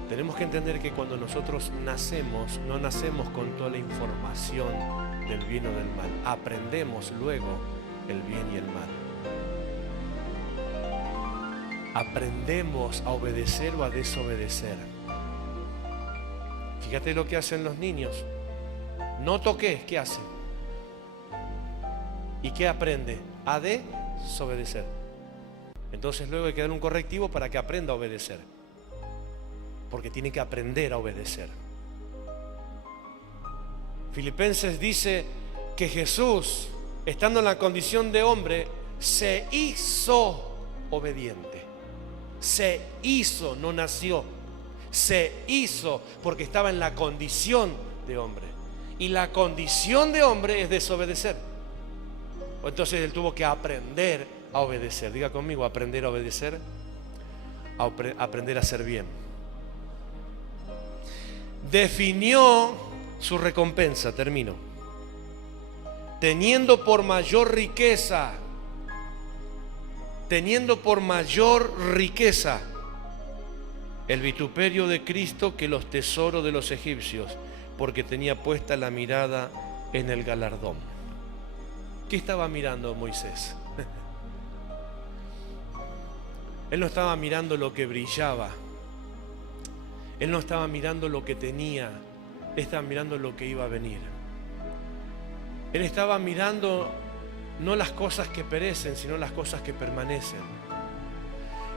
Tenemos que entender que cuando nosotros nacemos, no nacemos con toda la información del bien o del mal. Aprendemos luego el bien y el mal. Aprendemos a obedecer o a desobedecer. Fíjate lo que hacen los niños. No toques, ¿qué hace? ¿Y qué aprende? A desobedecer. Entonces luego hay que dar un correctivo para que aprenda a obedecer. Porque tiene que aprender a obedecer. Filipenses dice que Jesús, estando en la condición de hombre, se hizo obediente. Se hizo, no nació. Se hizo porque estaba en la condición de hombre. Y la condición de hombre es desobedecer. Entonces él tuvo que aprender a obedecer. Diga conmigo, aprender a obedecer, aprender a hacer bien. Definió su recompensa, termino. Teniendo por mayor riqueza el vituperio de Cristo que los tesoros de los egipcios, porque tenía puesta la mirada en el galardón. ¿Qué estaba mirando Moisés? Él no estaba mirando lo que brillaba. Él no estaba mirando lo que tenía. Él estaba mirando lo que iba a venir. Él estaba mirando no las cosas que perecen, sino las cosas que permanecen.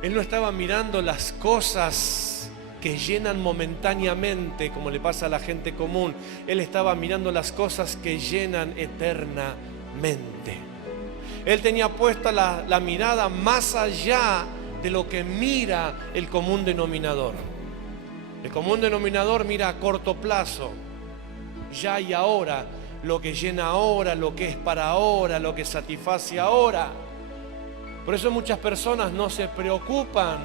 Él no estaba mirando las cosas que llenan momentáneamente, como le pasa a la gente común. Él estaba mirando las cosas que llenan eternamente. Él tenía puesta la mirada más allá de lo que mira el común denominador. El común denominador mira a corto plazo, ya y ahora, lo que llena ahora, lo que es para ahora, lo que satisface ahora. Por eso muchas personas no se preocupan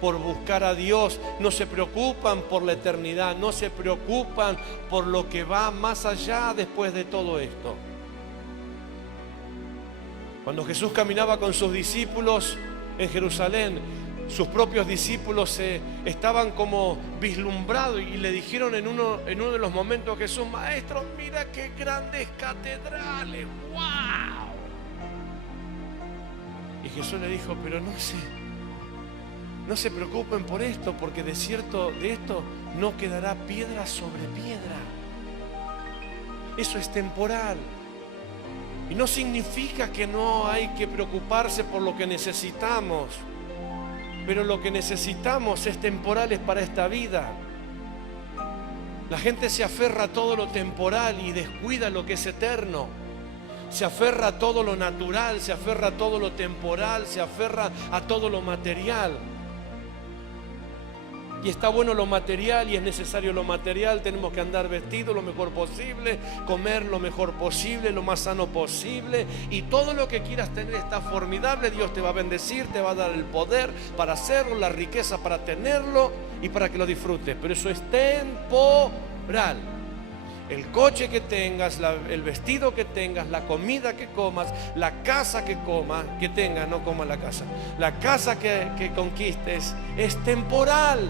por buscar a Dios, no se preocupan por la eternidad, no se preocupan por lo que va más allá después de todo esto. Cuando Jesús caminaba con sus discípulos en Jerusalén, sus propios discípulos estaban como vislumbrados y le dijeron en uno de los momentos a Jesús: Maestro, mira qué grandes catedrales, ¡wow! Y Jesús le dijo: pero no se preocupen por esto, porque de cierto de esto no quedará piedra sobre piedra. Eso es temporal. Y no significa que no hay que preocuparse por lo que necesitamos. Pero lo que necesitamos es temporal, es para esta vida. La gente se aferra a todo lo temporal y descuida lo que es eterno. Se aferra a todo lo natural, se aferra a todo lo temporal, se aferra a todo lo material. Y está bueno lo material y es necesario lo material. Tenemos que andar vestidos lo mejor posible, comer lo mejor posible, lo más sano posible. Y todo lo que quieras tener está formidable. Dios te va a bendecir, te va a dar el poder para hacerlo, la riqueza para tenerlo y para que lo disfrutes. Pero eso es temporal. El coche que tengas, el vestido que tengas, la comida que comas, la casa que comas, que tengas, no comas la casa. La casa que conquistes es temporal.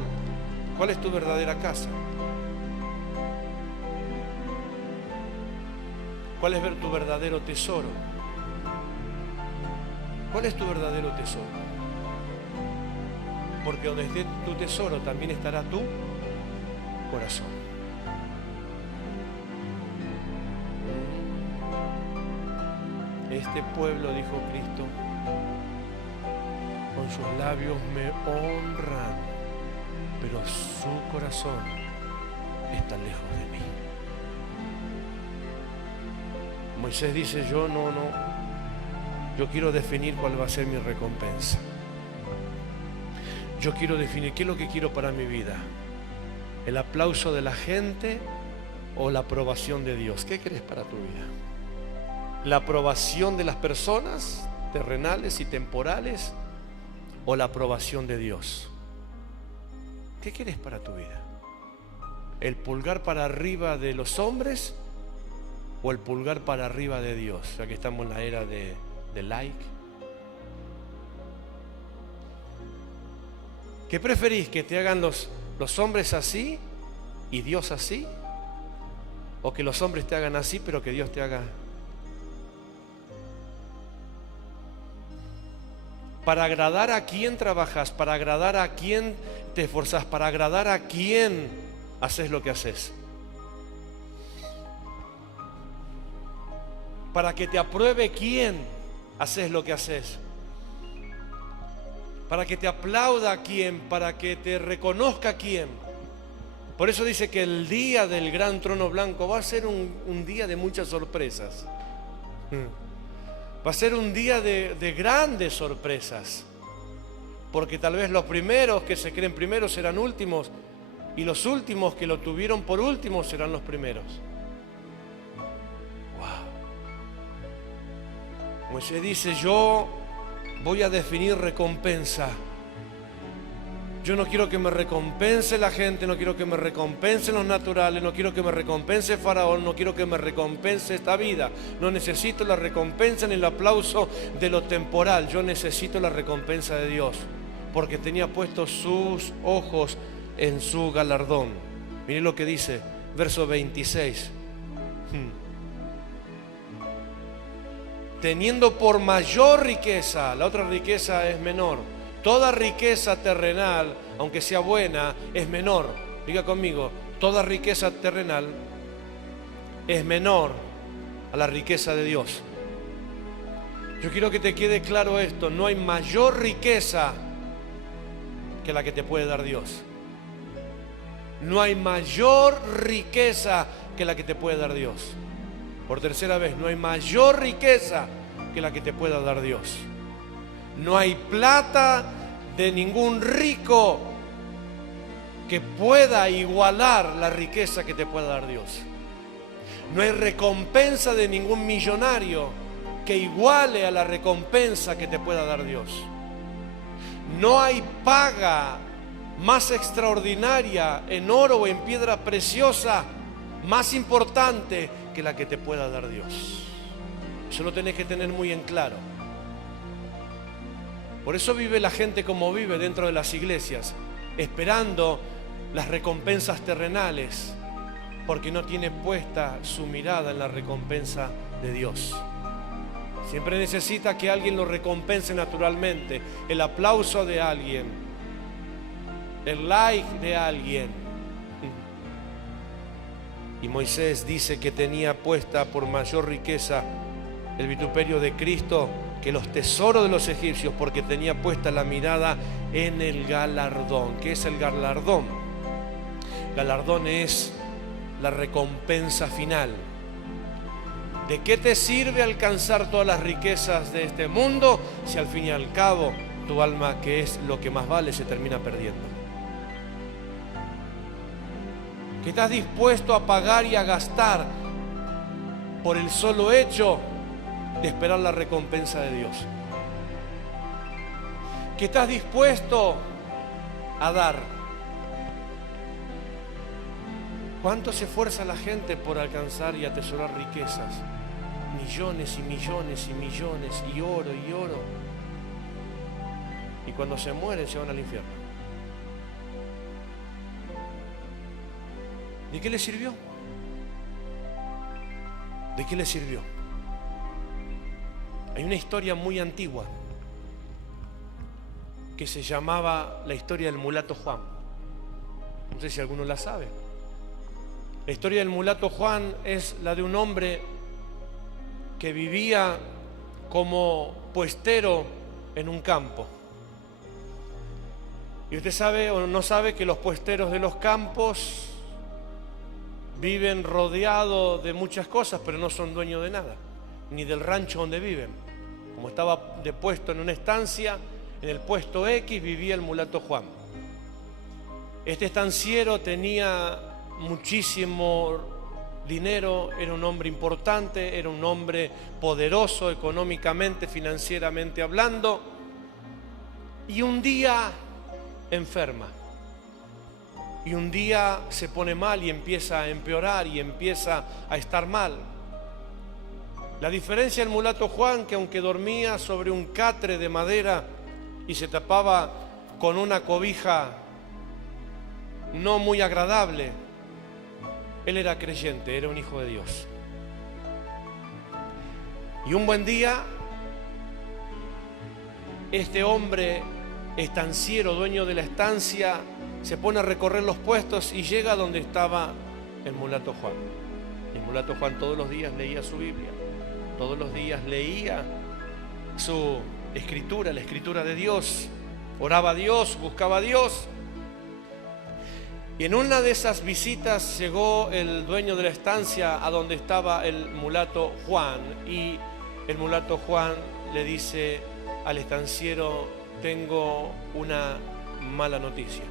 ¿Cuál es tu verdadera casa? ¿Cuál es tu verdadero tesoro? ¿Cuál es tu verdadero tesoro? Porque donde esté tu tesoro también estará tu corazón. Este pueblo, dijo Cristo, con sus labios me honran, pero su corazón está lejos de mí. Moisés dice: yo quiero definir cuál va a ser mi recompensa. Yo quiero definir qué es lo que quiero para mi vida. ¿El aplauso de la gente o la aprobación de Dios? ¿Qué querés para tu vida? ¿La aprobación de las personas terrenales y temporales o la aprobación de Dios? ¿Qué querés para tu vida? ¿El pulgar para arriba de los hombres o el pulgar para arriba de Dios? Ya que estamos en la era de like. ¿Qué preferís? ¿Que te hagan los hombres así y Dios así? ¿O que los hombres te hagan así pero que Dios te haga? ¿Para agradar a quién trabajas? ¿Para agradar a quién te esforzás? ¿Para agradar a quién haces lo que haces? ¿Para que te apruebe quién haces lo que haces? ¿Para que te aplauda quién? ¿Para que te reconozca quién? Por eso dice que el día del gran trono blanco va a ser un día de muchas sorpresas. Va a ser un día de grandes sorpresas. Porque tal vez los primeros que se creen primeros serán últimos, y los últimos que lo tuvieron por último serán los primeros. Wow. Moisés dice: yo voy a definir recompensa. Yo no quiero que me recompense la gente, no quiero que me recompensen los naturales, no quiero que me recompense Faraón, no quiero que me recompense esta vida. No necesito la recompensa ni el aplauso de lo temporal. Yo necesito la recompensa de Dios, porque tenía puestos sus ojos en su galardón. Miren lo que dice, verso 26. Teniendo por mayor riqueza, la otra riqueza es menor. Toda riqueza terrenal, aunque sea buena, es menor. Diga conmigo, toda riqueza terrenal es menor a la riqueza de Dios. Yo quiero que te quede claro esto: no hay mayor riqueza que la que te puede dar Dios. No hay mayor riqueza que la que te puede dar Dios. Por tercera vez, no hay mayor riqueza que la que te pueda dar Dios. No hay plata de ningún rico que pueda igualar la riqueza que te pueda dar Dios. No hay recompensa de ningún millonario que iguale a la recompensa que te pueda dar Dios. No hay paga más extraordinaria en oro o en piedra preciosa, más importante que la que te pueda dar Dios. Eso lo tenés que tener muy en claro. Por eso vive la gente como vive dentro de las iglesias, esperando las recompensas terrenales, porque no tiene puesta su mirada en la recompensa de Dios. Siempre necesita que alguien lo recompense naturalmente, el aplauso de alguien, el like de alguien. Y Moisés dice que tenía puesta por mayor riqueza el vituperio de Cristo que los tesoros de los egipcios, porque tenía puesta la mirada en el galardón. ¿Qué es el galardón? Galardón es la recompensa final. ¿De qué te sirve alcanzar todas las riquezas de este mundo si al fin y al cabo tu alma, que es lo que más vale, se termina perdiendo? ¿Qué estás dispuesto a pagar y a gastar por el solo hecho de esperar la recompensa de Dios? ¿Qué estás dispuesto a dar? ¿Cuánto se esfuerza la gente por alcanzar y atesorar riquezas? Millones y millones y millones, y oro y oro. Y cuando se mueren se van al infierno. ¿De qué le sirvió? ¿De qué le sirvió? Hay una historia muy antigua que se llamaba la historia del mulato Juan. No sé si alguno la sabe. La historia del mulato Juan es la de un hombre que vivía como puestero en un campo. Y usted sabe o no sabe que los puesteros de los campos viven rodeados de muchas cosas, pero no son dueños de nada, ni del rancho donde viven. Como estaba de puesto en una estancia, en el puesto X vivía el mulato Juan. Este estanciero tenía muchísimo dinero, era un hombre importante, era un hombre poderoso económicamente, financieramente hablando, y un día enferma. Y un día se pone mal y empieza a empeorar y empieza a estar mal. La diferencia del mulato Juan, que aunque dormía sobre un catre de madera y se tapaba con una cobija no muy agradable, él era creyente, era un hijo de Dios. Y un buen día, este hombre estanciero, dueño de la estancia, se pone a recorrer los puestos y llega donde estaba el mulato Juan. El mulato Juan todos los días leía su Biblia, todos los días leía su escritura, la escritura de Dios, oraba a Dios, buscaba a Dios. Y en una de esas visitas llegó el dueño de la estancia a donde estaba el mulato Juan, y el mulato Juan le dice al estanciero: tengo una mala noticia.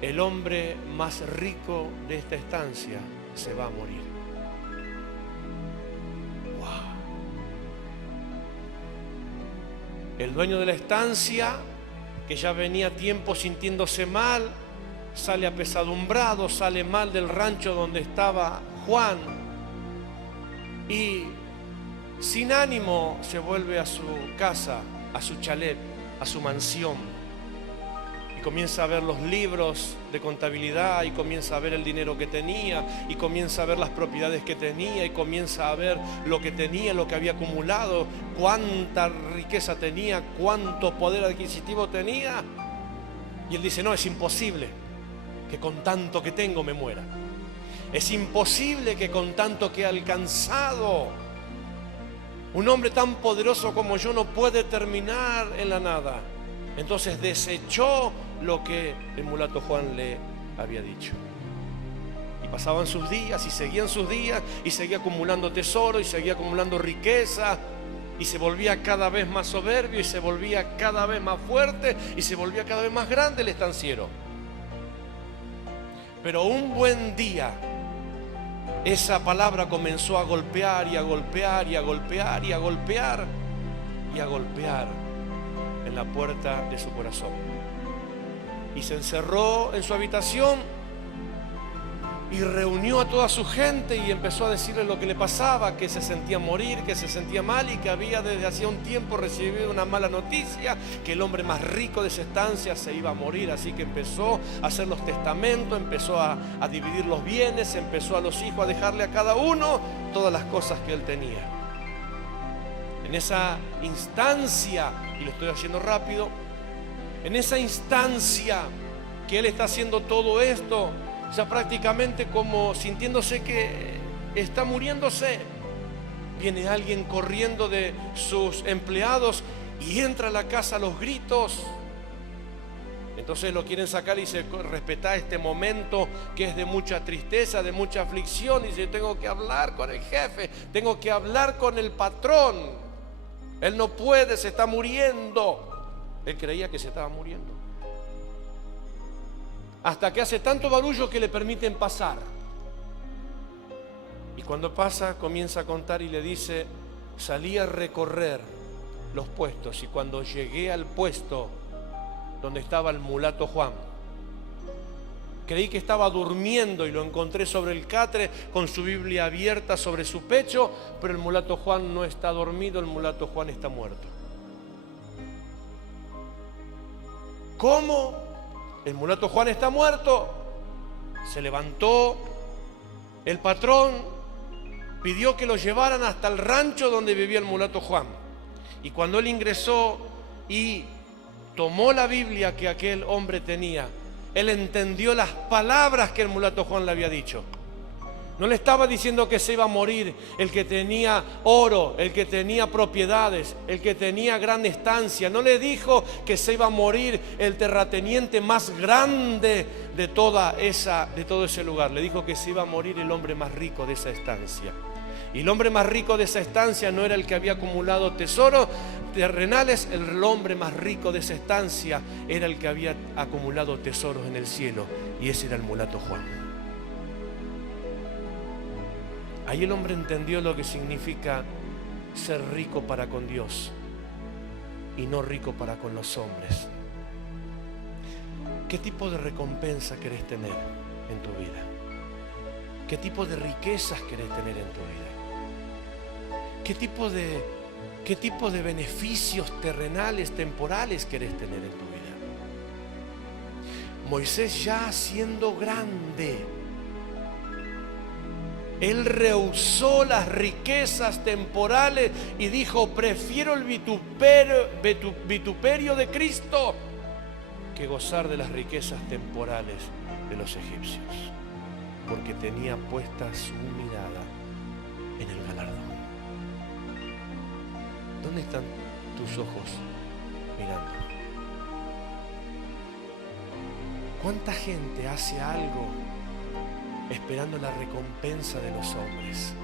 El hombre más rico de esta estancia se va a morir. ¡Wow! El dueño de la estancia, que ya venía tiempo sintiéndose mal, sale apesadumbrado, sale mal del rancho donde estaba Juan y sin ánimo se vuelve a su casa, a su chalet, a su mansión, y comienza a ver los libros de contabilidad, y comienza a ver el dinero que tenía, y comienza a ver las propiedades que tenía, y comienza a ver lo que tenía, lo que había acumulado, cuánta riqueza tenía, cuánto poder adquisitivo tenía. Y él dice: no, es imposible que con tanto que tengo me muera. Es imposible que con tanto que he alcanzado, un hombre tan poderoso como yo no puede terminar en la nada. Entonces desechó lo que el mulato Juan le había dicho. Y pasaban sus días y seguían sus días, y seguía acumulando tesoro y seguía acumulando riqueza, y se volvía cada vez más soberbio, y se volvía cada vez más fuerte, y se volvía cada vez más grande el estanciero. Pero un buen día esa palabra comenzó a golpear y a golpear y a golpear y a golpear y a golpear en la puerta de su corazón. Y se encerró en su habitación y reunió a toda su gente y empezó a decirle lo que le pasaba, que se sentía morir, que se sentía mal, y que había desde hacía un tiempo recibido una mala noticia, que el hombre más rico de esa estancia se iba a morir. Así que empezó a hacer los testamentos, empezó a dividir los bienes, empezó a los hijos a dejarle a cada uno todas las cosas que él tenía. En esa instancia, y lo estoy haciendo rápido, en esa instancia que él está haciendo todo esto, ya prácticamente como sintiéndose que está muriéndose, viene alguien corriendo de sus empleados y entra a la casa a los gritos. Entonces lo quieren sacar y dice: respetá este momento que es de mucha tristeza, de mucha aflicción. Y dice: tengo que hablar con el jefe, tengo que hablar con el patrón. Él no puede, se está muriendo. Él creía que se estaba muriendo, hasta que hace tanto barullo que le permiten pasar. Y cuando pasa, comienza a contar y le dice: salí a recorrer los puestos, y cuando llegué al puesto donde estaba el mulato Juan, creí que estaba durmiendo y lo encontré sobre el catre con su Biblia abierta sobre su pecho, pero el mulato Juan no está dormido, el mulato Juan está muerto. ¿Cómo? El mulato Juan está muerto. Se levantó el patrón, pidió que lo llevaran hasta el rancho donde vivía el mulato Juan. Y cuando él ingresó y tomó la Biblia que aquel hombre tenía, él entendió las palabras que el mulato Juan le había dicho. No le estaba diciendo que se iba a morir el que tenía oro, el que tenía propiedades, el que tenía gran estancia. No le dijo que se iba a morir el terrateniente más grande de todo ese lugar. Le dijo que se iba a morir el hombre más rico de esa estancia. Y el hombre más rico de esa estancia no era el que había acumulado tesoros terrenales. El hombre más rico de esa estancia era el que había acumulado tesoros en el cielo, y ese era el mulato Juan. Ahí el hombre entendió lo que significa ser rico para con Dios y no rico para con los hombres. ¿Qué tipo de recompensa querés tener en tu vida? ¿Qué tipo de riquezas querés tener en tu vida? ¿Qué tipo de beneficios terrenales, temporales querés tener en tu vida? Moisés, ya siendo grande, él rehusó las riquezas temporales y dijo: prefiero el vituperio de Cristo que gozar de las riquezas temporales de los egipcios, porque tenía puesta su mirada en el galardón. ¿Dónde están tus ojos mirando? ¿Cuánta gente hace algo esperando la recompensa de los hombres?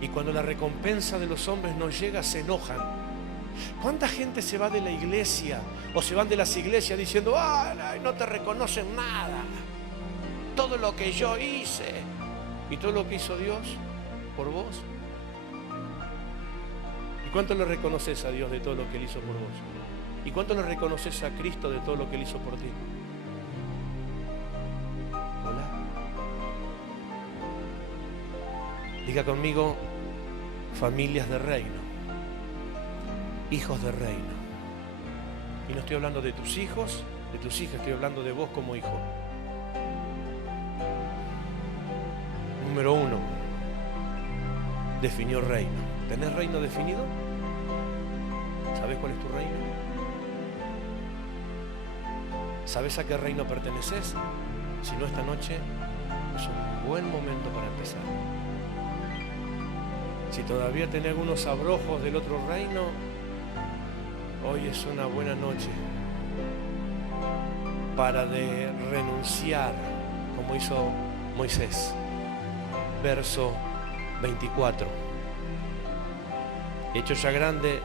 Y cuando la recompensa de los hombres no llega, se enojan. ¿Cuánta gente se va de la iglesia o se van de las iglesias diciendo: ay, no te reconocen nada, todo lo que yo hice y todo lo que hizo Dios por vos? ¿Y cuánto le reconoces a Dios de todo lo que Él hizo por vos? ¿Y cuánto le reconoces a Cristo de todo lo que Él hizo por ti? Hola. Diga conmigo: familias de reino, hijos de reino. Y no estoy hablando de tus hijos, de tus hijas, estoy hablando de vos como hijo. Número 1, definió reino. ¿Tenés reino definido? ¿Sabés cuál es tu reino? ¿Sabés a qué reino perteneces? Si no, esta noche es un buen momento para empezar. Si todavía tenés algunos abrojos del otro reino, hoy es una buena noche para renunciar, como hizo Moisés. Verso 24. Hecho ya grande,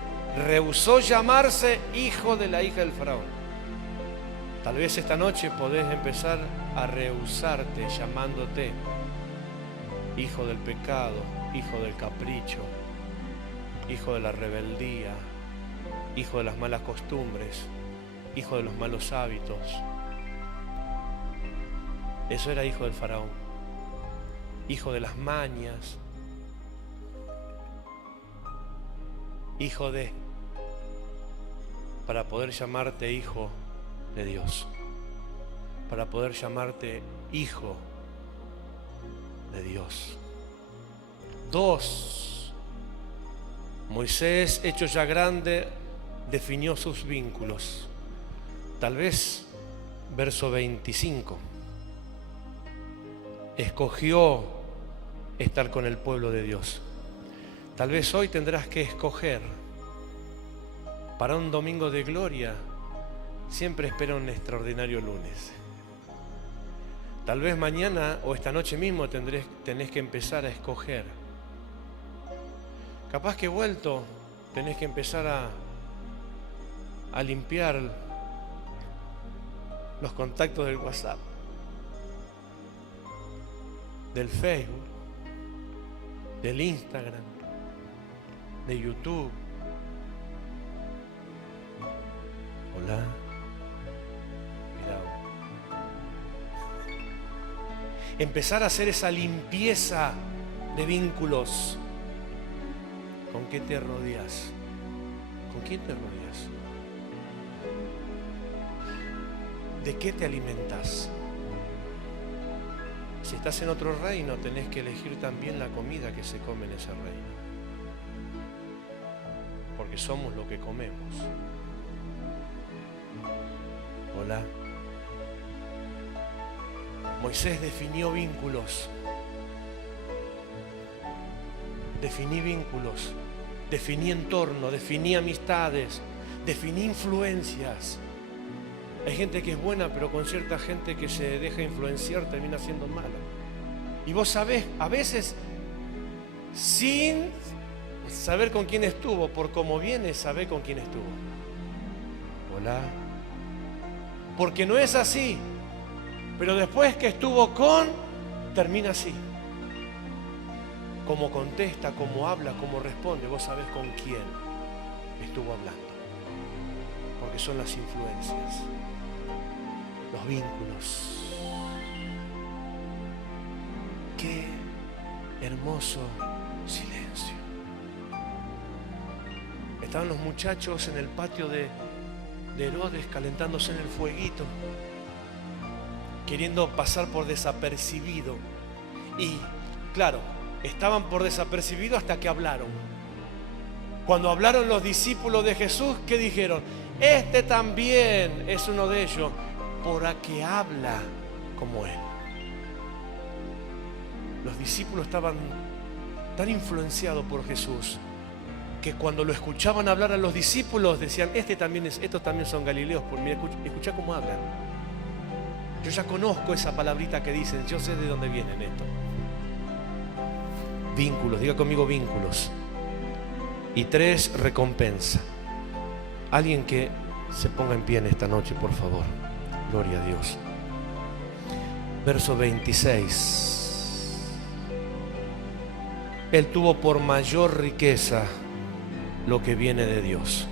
rehusó llamarse hijo de la hija del faraón. Tal vez esta noche podés empezar a rehusarte llamándote hijo del pecado, hijo del capricho, hijo de la rebeldía, hijo de las malas costumbres, hijo de los malos hábitos. Eso era hijo del faraón, hijo de las mañas, hijo de, para poder llamarte hijo de Dios, para poder llamarte hijo de Dios. 2. Moisés, hecho ya grande, definió sus vínculos. Tal vez, verso 25, escogió estar con el pueblo de Dios. Tal vez hoy tendrás que escoger. Para un domingo de gloria siempre espera un extraordinario lunes. Tal vez mañana o esta noche mismo tenés que empezar a escoger. Capaz que vuelto tenés que empezar a limpiar los contactos del WhatsApp, del Facebook, del Instagram, de YouTube. Hola. Cuidado. Empezar a hacer esa limpieza de vínculos. ¿Con qué te rodeas? ¿Con quién te rodeas? ¿De qué te alimentas? Si estás en otro reino, tenés que elegir también la comida que se come en ese reino. Porque somos lo que comemos. Hola. Moisés definió vínculos. Definí vínculos, definí entorno, definí amistades, definí influencias. Hay gente que es buena, pero con cierta gente que se deja influenciar termina siendo mala. Y vos sabés, a veces, sin saber con quién estuvo, por cómo viene, sabés con quién estuvo. Hola. Porque no es así, pero después que estuvo con, termina así. Cómo contesta, cómo habla, cómo responde, vos sabés con quién estuvo hablando. Porque son las influencias, los vínculos. Qué hermoso silencio. Estaban los muchachos en el patio de Herodes calentándose en el fueguito, queriendo pasar por desapercibido. Y claro, estaban por desapercibido hasta que hablaron. Cuando hablaron los discípulos de Jesús, ¿qué dijeron? Este también es uno de ellos, porque habla como él. Los discípulos estaban tan influenciados por Jesús que cuando lo escuchaban hablar a los discípulos decían, estos también son galileos, porque mira, escuchá cómo hablan. Yo ya conozco esa palabrita que dicen, yo sé de dónde vienen esto. Vínculos, diga conmigo vínculos. Y 3, recompensa. Alguien que se ponga en pie en esta noche, por favor. Gloria a Dios. Verso 26. Él tuvo por mayor riqueza lo que viene de Dios.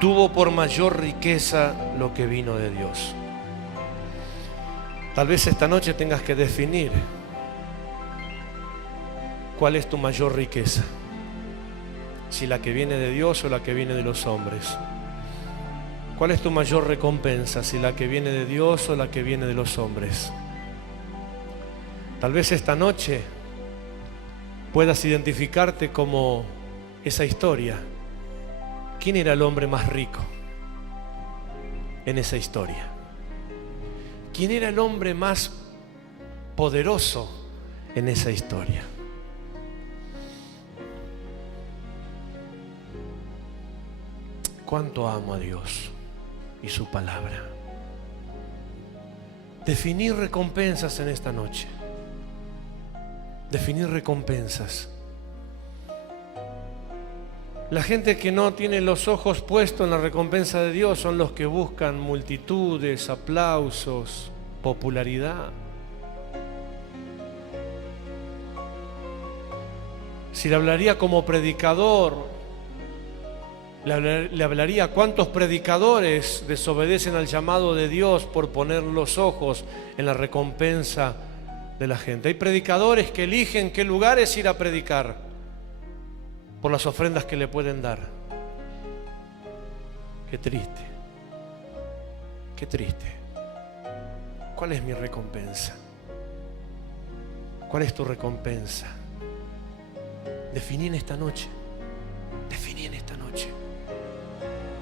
Tuvo por mayor riqueza lo que vino de Dios. Tal vez esta noche tengas que definir cuál es tu mayor riqueza. Si la que viene de Dios o la que viene de los hombres. ¿Cuál es tu mayor recompensa? Si la que viene de Dios o la que viene de los hombres. Tal vez esta noche puedas identificarte como esa historia. ¿Quién era el hombre más rico en esa historia? ¿Quién era el hombre más poderoso en esa historia? Cuánto amo a Dios y su palabra. Definir recompensas en esta noche. Definir recompensas. La gente que no tiene los ojos puestos en la recompensa de Dios son los que buscan multitudes, aplausos, popularidad. Si le hablaría como predicador, le hablaría cuántos predicadores desobedecen al llamado de Dios por poner los ojos en la recompensa de la gente. Hay predicadores que eligen qué lugares ir a predicar por las ofrendas que le pueden dar. Qué triste, qué triste. ¿Cuál es mi recompensa? ¿Cuál es tu recompensa? Definí en esta noche. Definí en esta noche.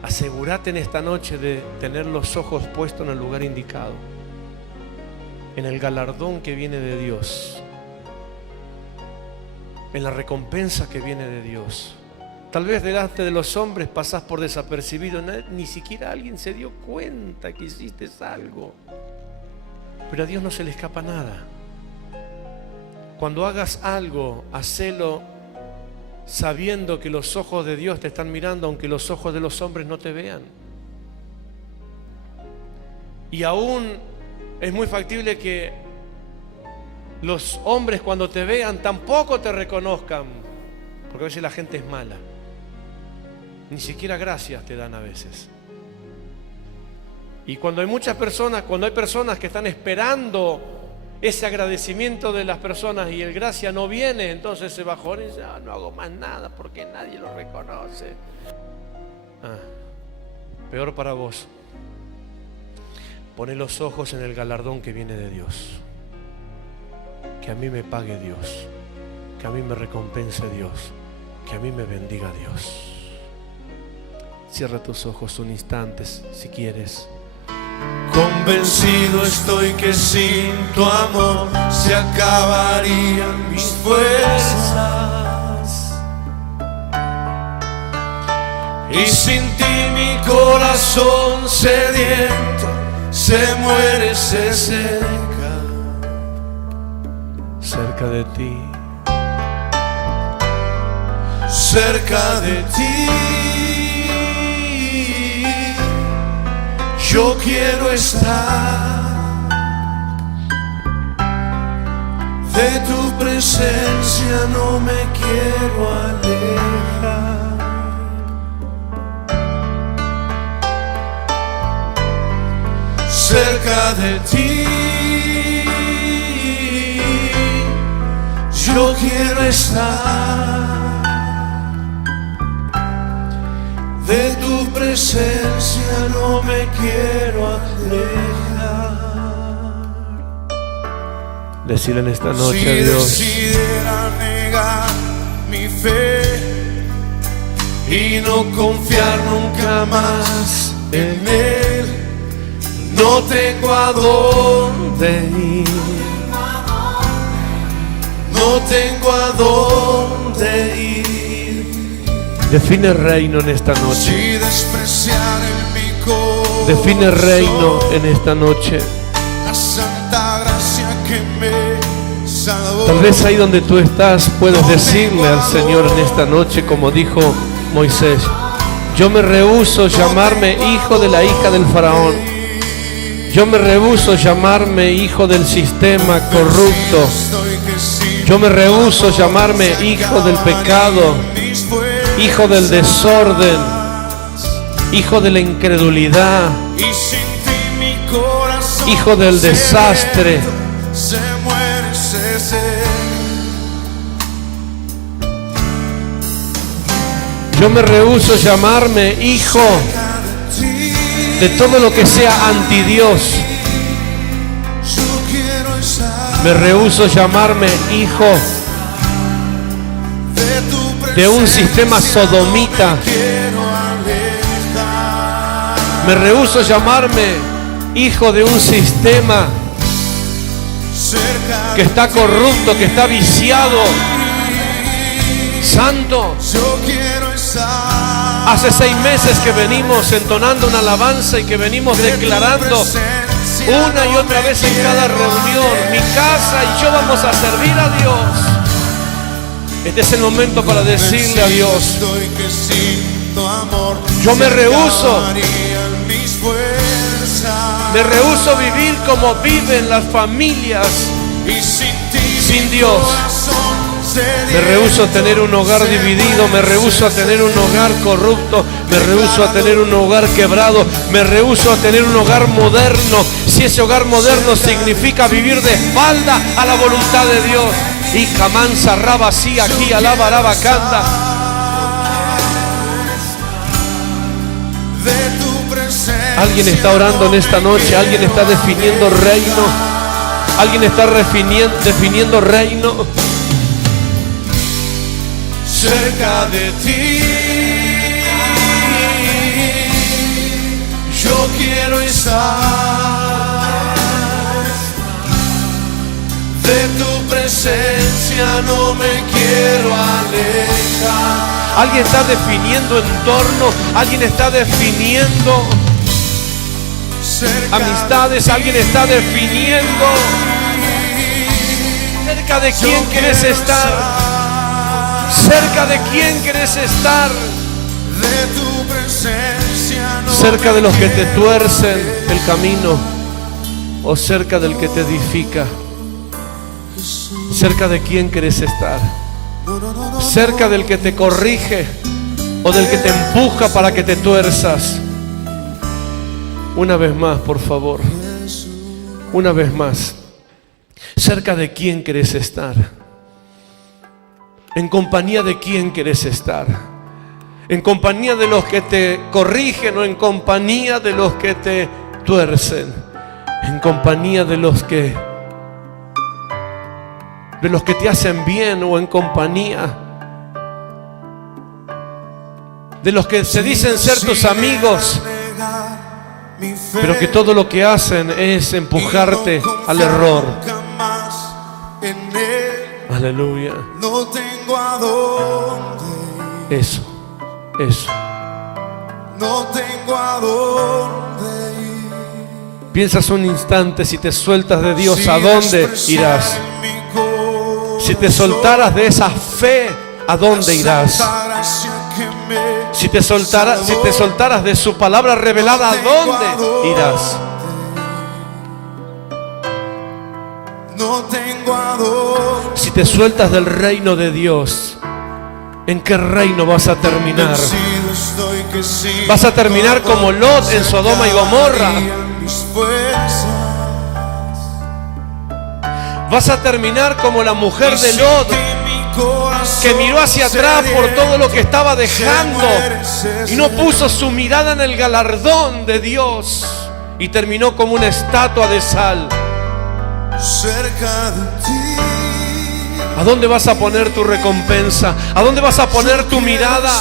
Asegúrate en esta noche de tener los ojos puestos en el lugar indicado, en el galardón que viene de Dios, en la recompensa que viene de Dios. Tal vez delante de los hombres pasás por desapercibido, ni siquiera alguien se dio cuenta que hiciste algo, pero a Dios no se le escapa nada. Cuando hagas algo, hacelo sabiendo que los ojos de Dios te están mirando, aunque los ojos de los hombres no te vean. Y aún es muy factible que los hombres cuando te vean tampoco te reconozcan, porque a veces la gente es mala. Ni siquiera gracias te dan a veces. Y cuando hay muchas personas, cuando hay personas que están esperando ese agradecimiento de las personas y el gracia no viene, entonces se bajó y dice, no hago más nada porque nadie lo reconoce. Peor para vos. Poné los ojos en el galardón que viene de Dios. Que a mí me pague Dios, que a mí me recompense Dios, que a mí me bendiga Dios. Cierra tus ojos un instante si quieres. Convencido estoy que sin tu amor se acabarían mis fuerzas, y sin ti mi corazón sediento se muere, se seca. Cerca de ti, cerca de ti, yo quiero estar. De tu presencia no me quiero alejar. Cerca de ti, yo quiero estar. presencia no me quiero alejar. Decirle en esta noche Si a Dios: decidiera negar mi fe y no confiar nunca más en Él, no tengo a dónde ir, no tengo a dónde ir. define reino en esta noche. Si despreciar en mi corazón Define reino en esta noche. la santa gracia que me salvó. Tal vez ahí donde tú estás puedes decirle al Señor en esta noche, como dijo Moisés: yo me rehúso llamarme hijo de la hija del faraón. Yo me rehúso llamarme hijo del sistema corrupto. Yo me rehúso llamarme hijo del pecado, hijo del desorden, hijo de la incredulidad, hijo del desastre. Yo me rehúso llamarme hijo de todo lo que sea anti Dios. Me rehúso llamarme hijo de un sistema sodomita. Me rehúso llamarme hijo de un sistema que está corrupto, que está viciado. Santo, hace 6 meses que venimos entonando una alabanza y que venimos declarando una y otra vez en cada reunión: mi casa y yo vamos a servir a Dios. Este es el momento para decirle a Dios: yo me rehúso vivir como viven las familias sin Dios. Me rehúso a tener un hogar dividido, me rehúso a tener un hogar corrupto, me rehúso a tener un hogar quebrado, me rehúso a tener un hogar moderno, si ese hogar moderno significa vivir de espalda a la voluntad de Dios. Y jamán sarraba así aquí alaba canta. Alguien está orando en esta noche, alguien está definiendo reino, alguien está definiendo reino. Cerca de ti, yo quiero estar. De tu presencia no me quiero alejar. Alguien está definiendo entorno, alguien está definiendo amistades, alguien está definiendo cerca de quién quieres estar. Cerca de quién quieres estar. Cerca de los que te tuercen el camino o cerca del que te edifica. Cerca de quién quieres estar. Cerca del que te corrige o del que te empuja para que te tuerzas. Una vez más, por favor. Una vez más. Cerca de quién quieres estar. ¿En compañía de quién querés estar? ¿En compañía de los que te corrigen o en compañía de los que te tuercen? ¿En compañía de los que te hacen bien o en compañía de los que se dicen ser tus amigos, pero que todo lo que hacen es empujarte al error? Aleluya. No tengo a dónde. Eso. No tengo a dónde ir. Piensas un instante, si te sueltas de Dios, ¿a dónde irás? Si te soltaras de esa fe, ¿a dónde irás? Si te soltaras de su palabra revelada, ¿a dónde irás? No tengo a dónde. Si te sueltas del reino de Dios, ¿en qué reino vas a terminar? Vas a terminar como Lot en Sodoma y Gomorra. Vas a terminar como la mujer de Lot, que miró hacia atrás por todo lo que estaba dejando y no puso su mirada en el galardón de Dios y terminó como una estatua de sal. Cerca de ti. ¿A dónde vas a poner tu recompensa? ¿A dónde vas a poner tu mirada?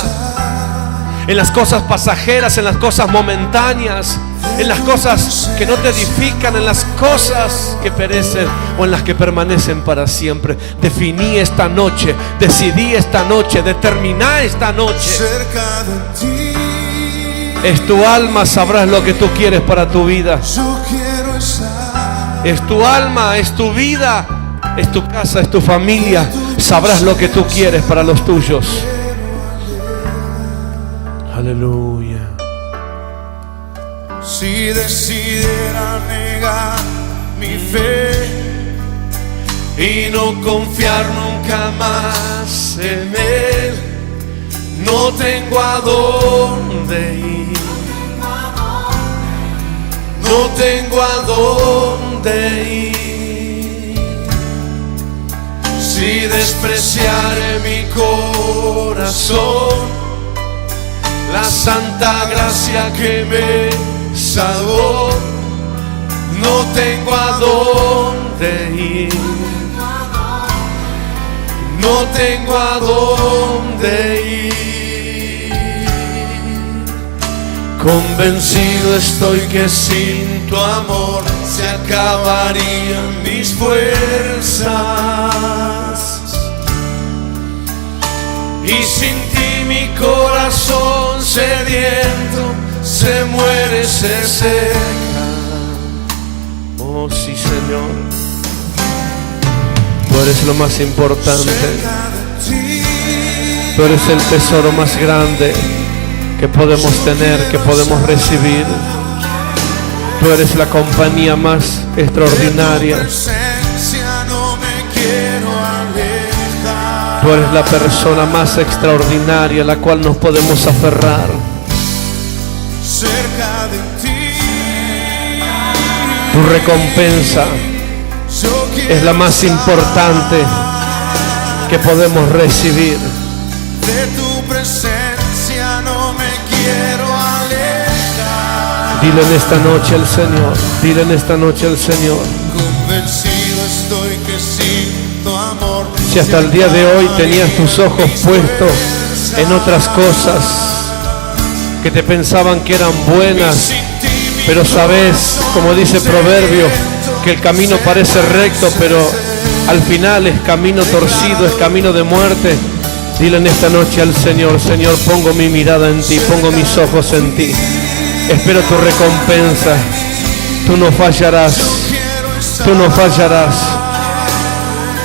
¿En las cosas pasajeras, en las cosas momentáneas, en las cosas que no te edifican, en las cosas que perecen o en las que permanecen para siempre? Definí esta noche, decidí esta noche, determiná esta noche. Cerca de ti. Es tu alma, sabrás lo que tú quieres para tu vida. Yo quiero estar. Es tu alma, es tu vida, es tu casa, es tu familia. Sabrás lo que tú quieres para los tuyos. Aleluya. Si decidiera negar mi fe y no confiar nunca más en Él, no tengo a dónde ir. No tengo a dónde ir. Si despreciare mi corazón, la santa gracia que me salvó, no tengo a dónde ir. No tengo a dónde ir. Convencido estoy que sin tu amor se acabarían mis fuerzas. Y sin ti mi corazón sediento se muere, se seca. Oh sí, Señor, tú eres lo más importante. Tú eres el tesoro más grande que podemos tener, que podemos recibir. Tú eres la compañía más extraordinaria. Tú eres la persona más extraordinaria a la cual nos podemos aferrar. Tu recompensa es la más importante que podemos recibir. De tu presencia no me quiero alejar. Dile en esta noche al Señor, dile en esta noche al Señor. Convencido estoy que sin tu amor, si hasta el día de hoy tenías tus ojos puestos en otras cosas que te pensaban que eran buenas, pero sabes, como dice Proverbio, que el camino parece recto, pero al final es camino torcido, es camino de muerte. Dile en esta noche al Señor: Señor, pongo mi mirada en ti, pongo mis ojos en ti. Espero tu recompensa. Tú no fallarás. Tú no fallarás.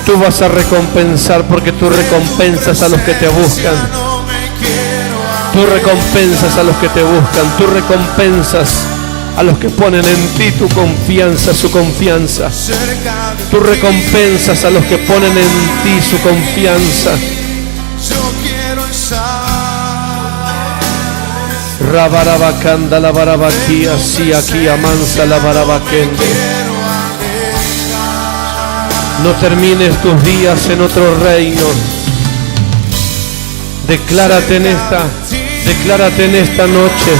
Tú vas a recompensar, porque tú recompensas a los que te buscan. Tú recompensas a los que te buscan. Tú recompensas a los que ponen en ti tu confianza, su confianza. Tú recompensas a los que ponen en ti su confianza. Rabarabacanda la barabaquía, si aquí amansa la barabaquende. No termines tus días en otro reino. Declárate en esta noche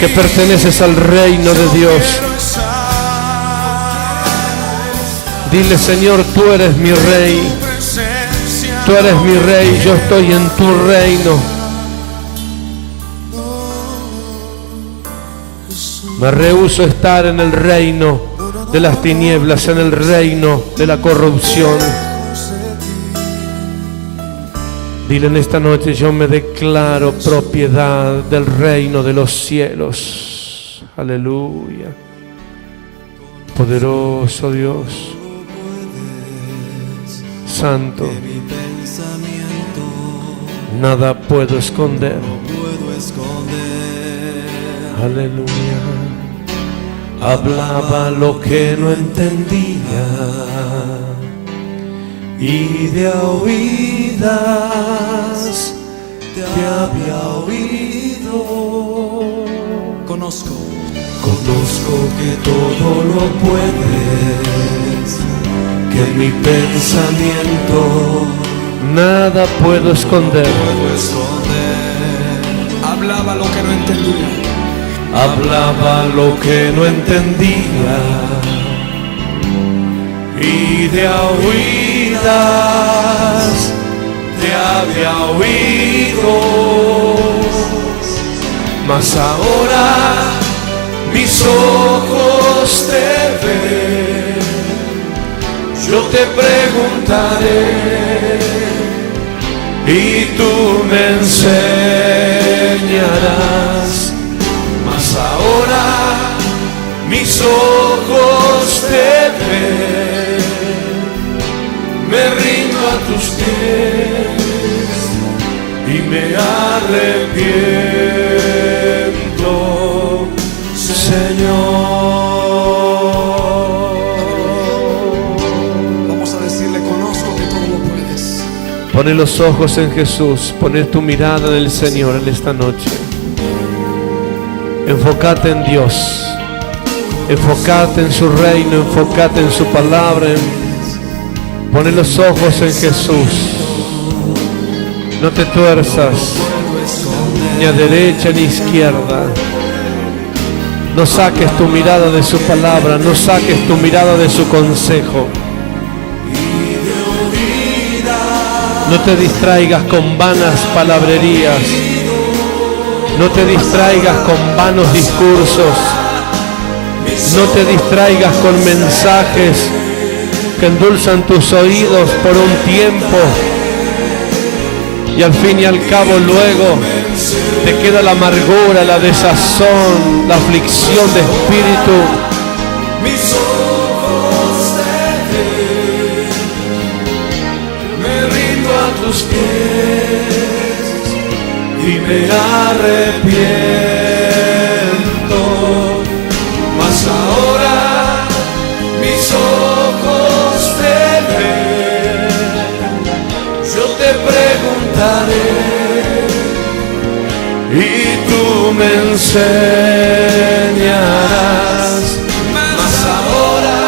que perteneces al reino de Dios. Dile: Señor, tú eres mi rey. Tú eres mi rey, yo estoy en tu reino. Me rehúso a estar en el reino de las tinieblas, en el reino de la corrupción. Dile en esta noche: yo me declaro propiedad del reino de los cielos. Aleluya. Poderoso Dios, santo, nada puedo esconder. Aleluya. Hablaba lo que no entendía y de oídas te había oído. Conozco que todo lo puedes, que mi pensamiento nada puedo esconder. Hablaba lo que no entendía. Hablaba lo que no entendía y de a oídas te había oído, mas ahora mis ojos te ven. Yo te preguntaré y tú me enseñarás. Mas ahora mis ojos te ven, me rindo a tus pies y me arrepiento, Señor. Vamos a decirle: conozco que todo lo puedes. Pone los ojos en Jesús, pone tu mirada en el Señor en esta noche. Enfócate en Dios, enfócate en su reino, enfócate en su palabra. Pone los ojos en Jesús. No te tuerzas, ni a derecha ni a izquierda. No saques tu mirada de su palabra, no saques tu mirada de su consejo. No te distraigas con vanas palabrerías. No te distraigas con vanos discursos. No te distraigas con mensajes que endulzan tus oídos por un tiempo y al fin y al cabo luego te queda la amargura, la desazón, la aflicción de espíritu. Mis ojos te ven, me rindo a tus pies y me arrepiento. Mas ahora mis ojos te ven, yo te preguntaré y tú me enseñarás. Mas ahora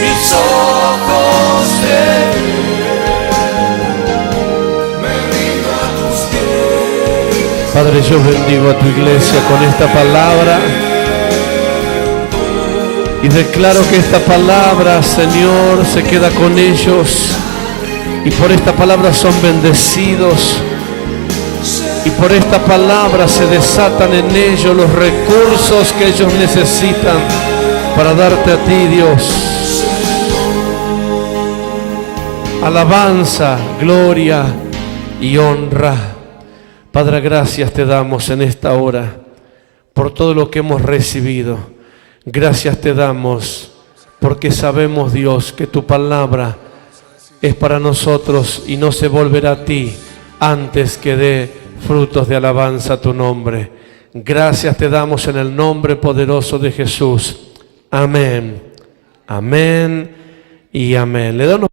mis ojos te ven, me rindo a tus pies. Padre, yo bendigo a tu iglesia con esta palabra y declaro que esta palabra, Señor, se queda con ellos y por esta palabra son bendecidos. Y por esta palabra se desatan en ellos los recursos que ellos necesitan para darte a ti, Dios. Alabanza, gloria y honra. Padre, gracias te damos en esta hora por todo lo que hemos recibido. Gracias te damos porque sabemos, Dios, que tu palabra es para nosotros y no se volverá a ti antes que dé frutos de alabanza a tu nombre. Gracias te damos en el nombre poderoso de Jesús. Amén, amén y amén. Le doy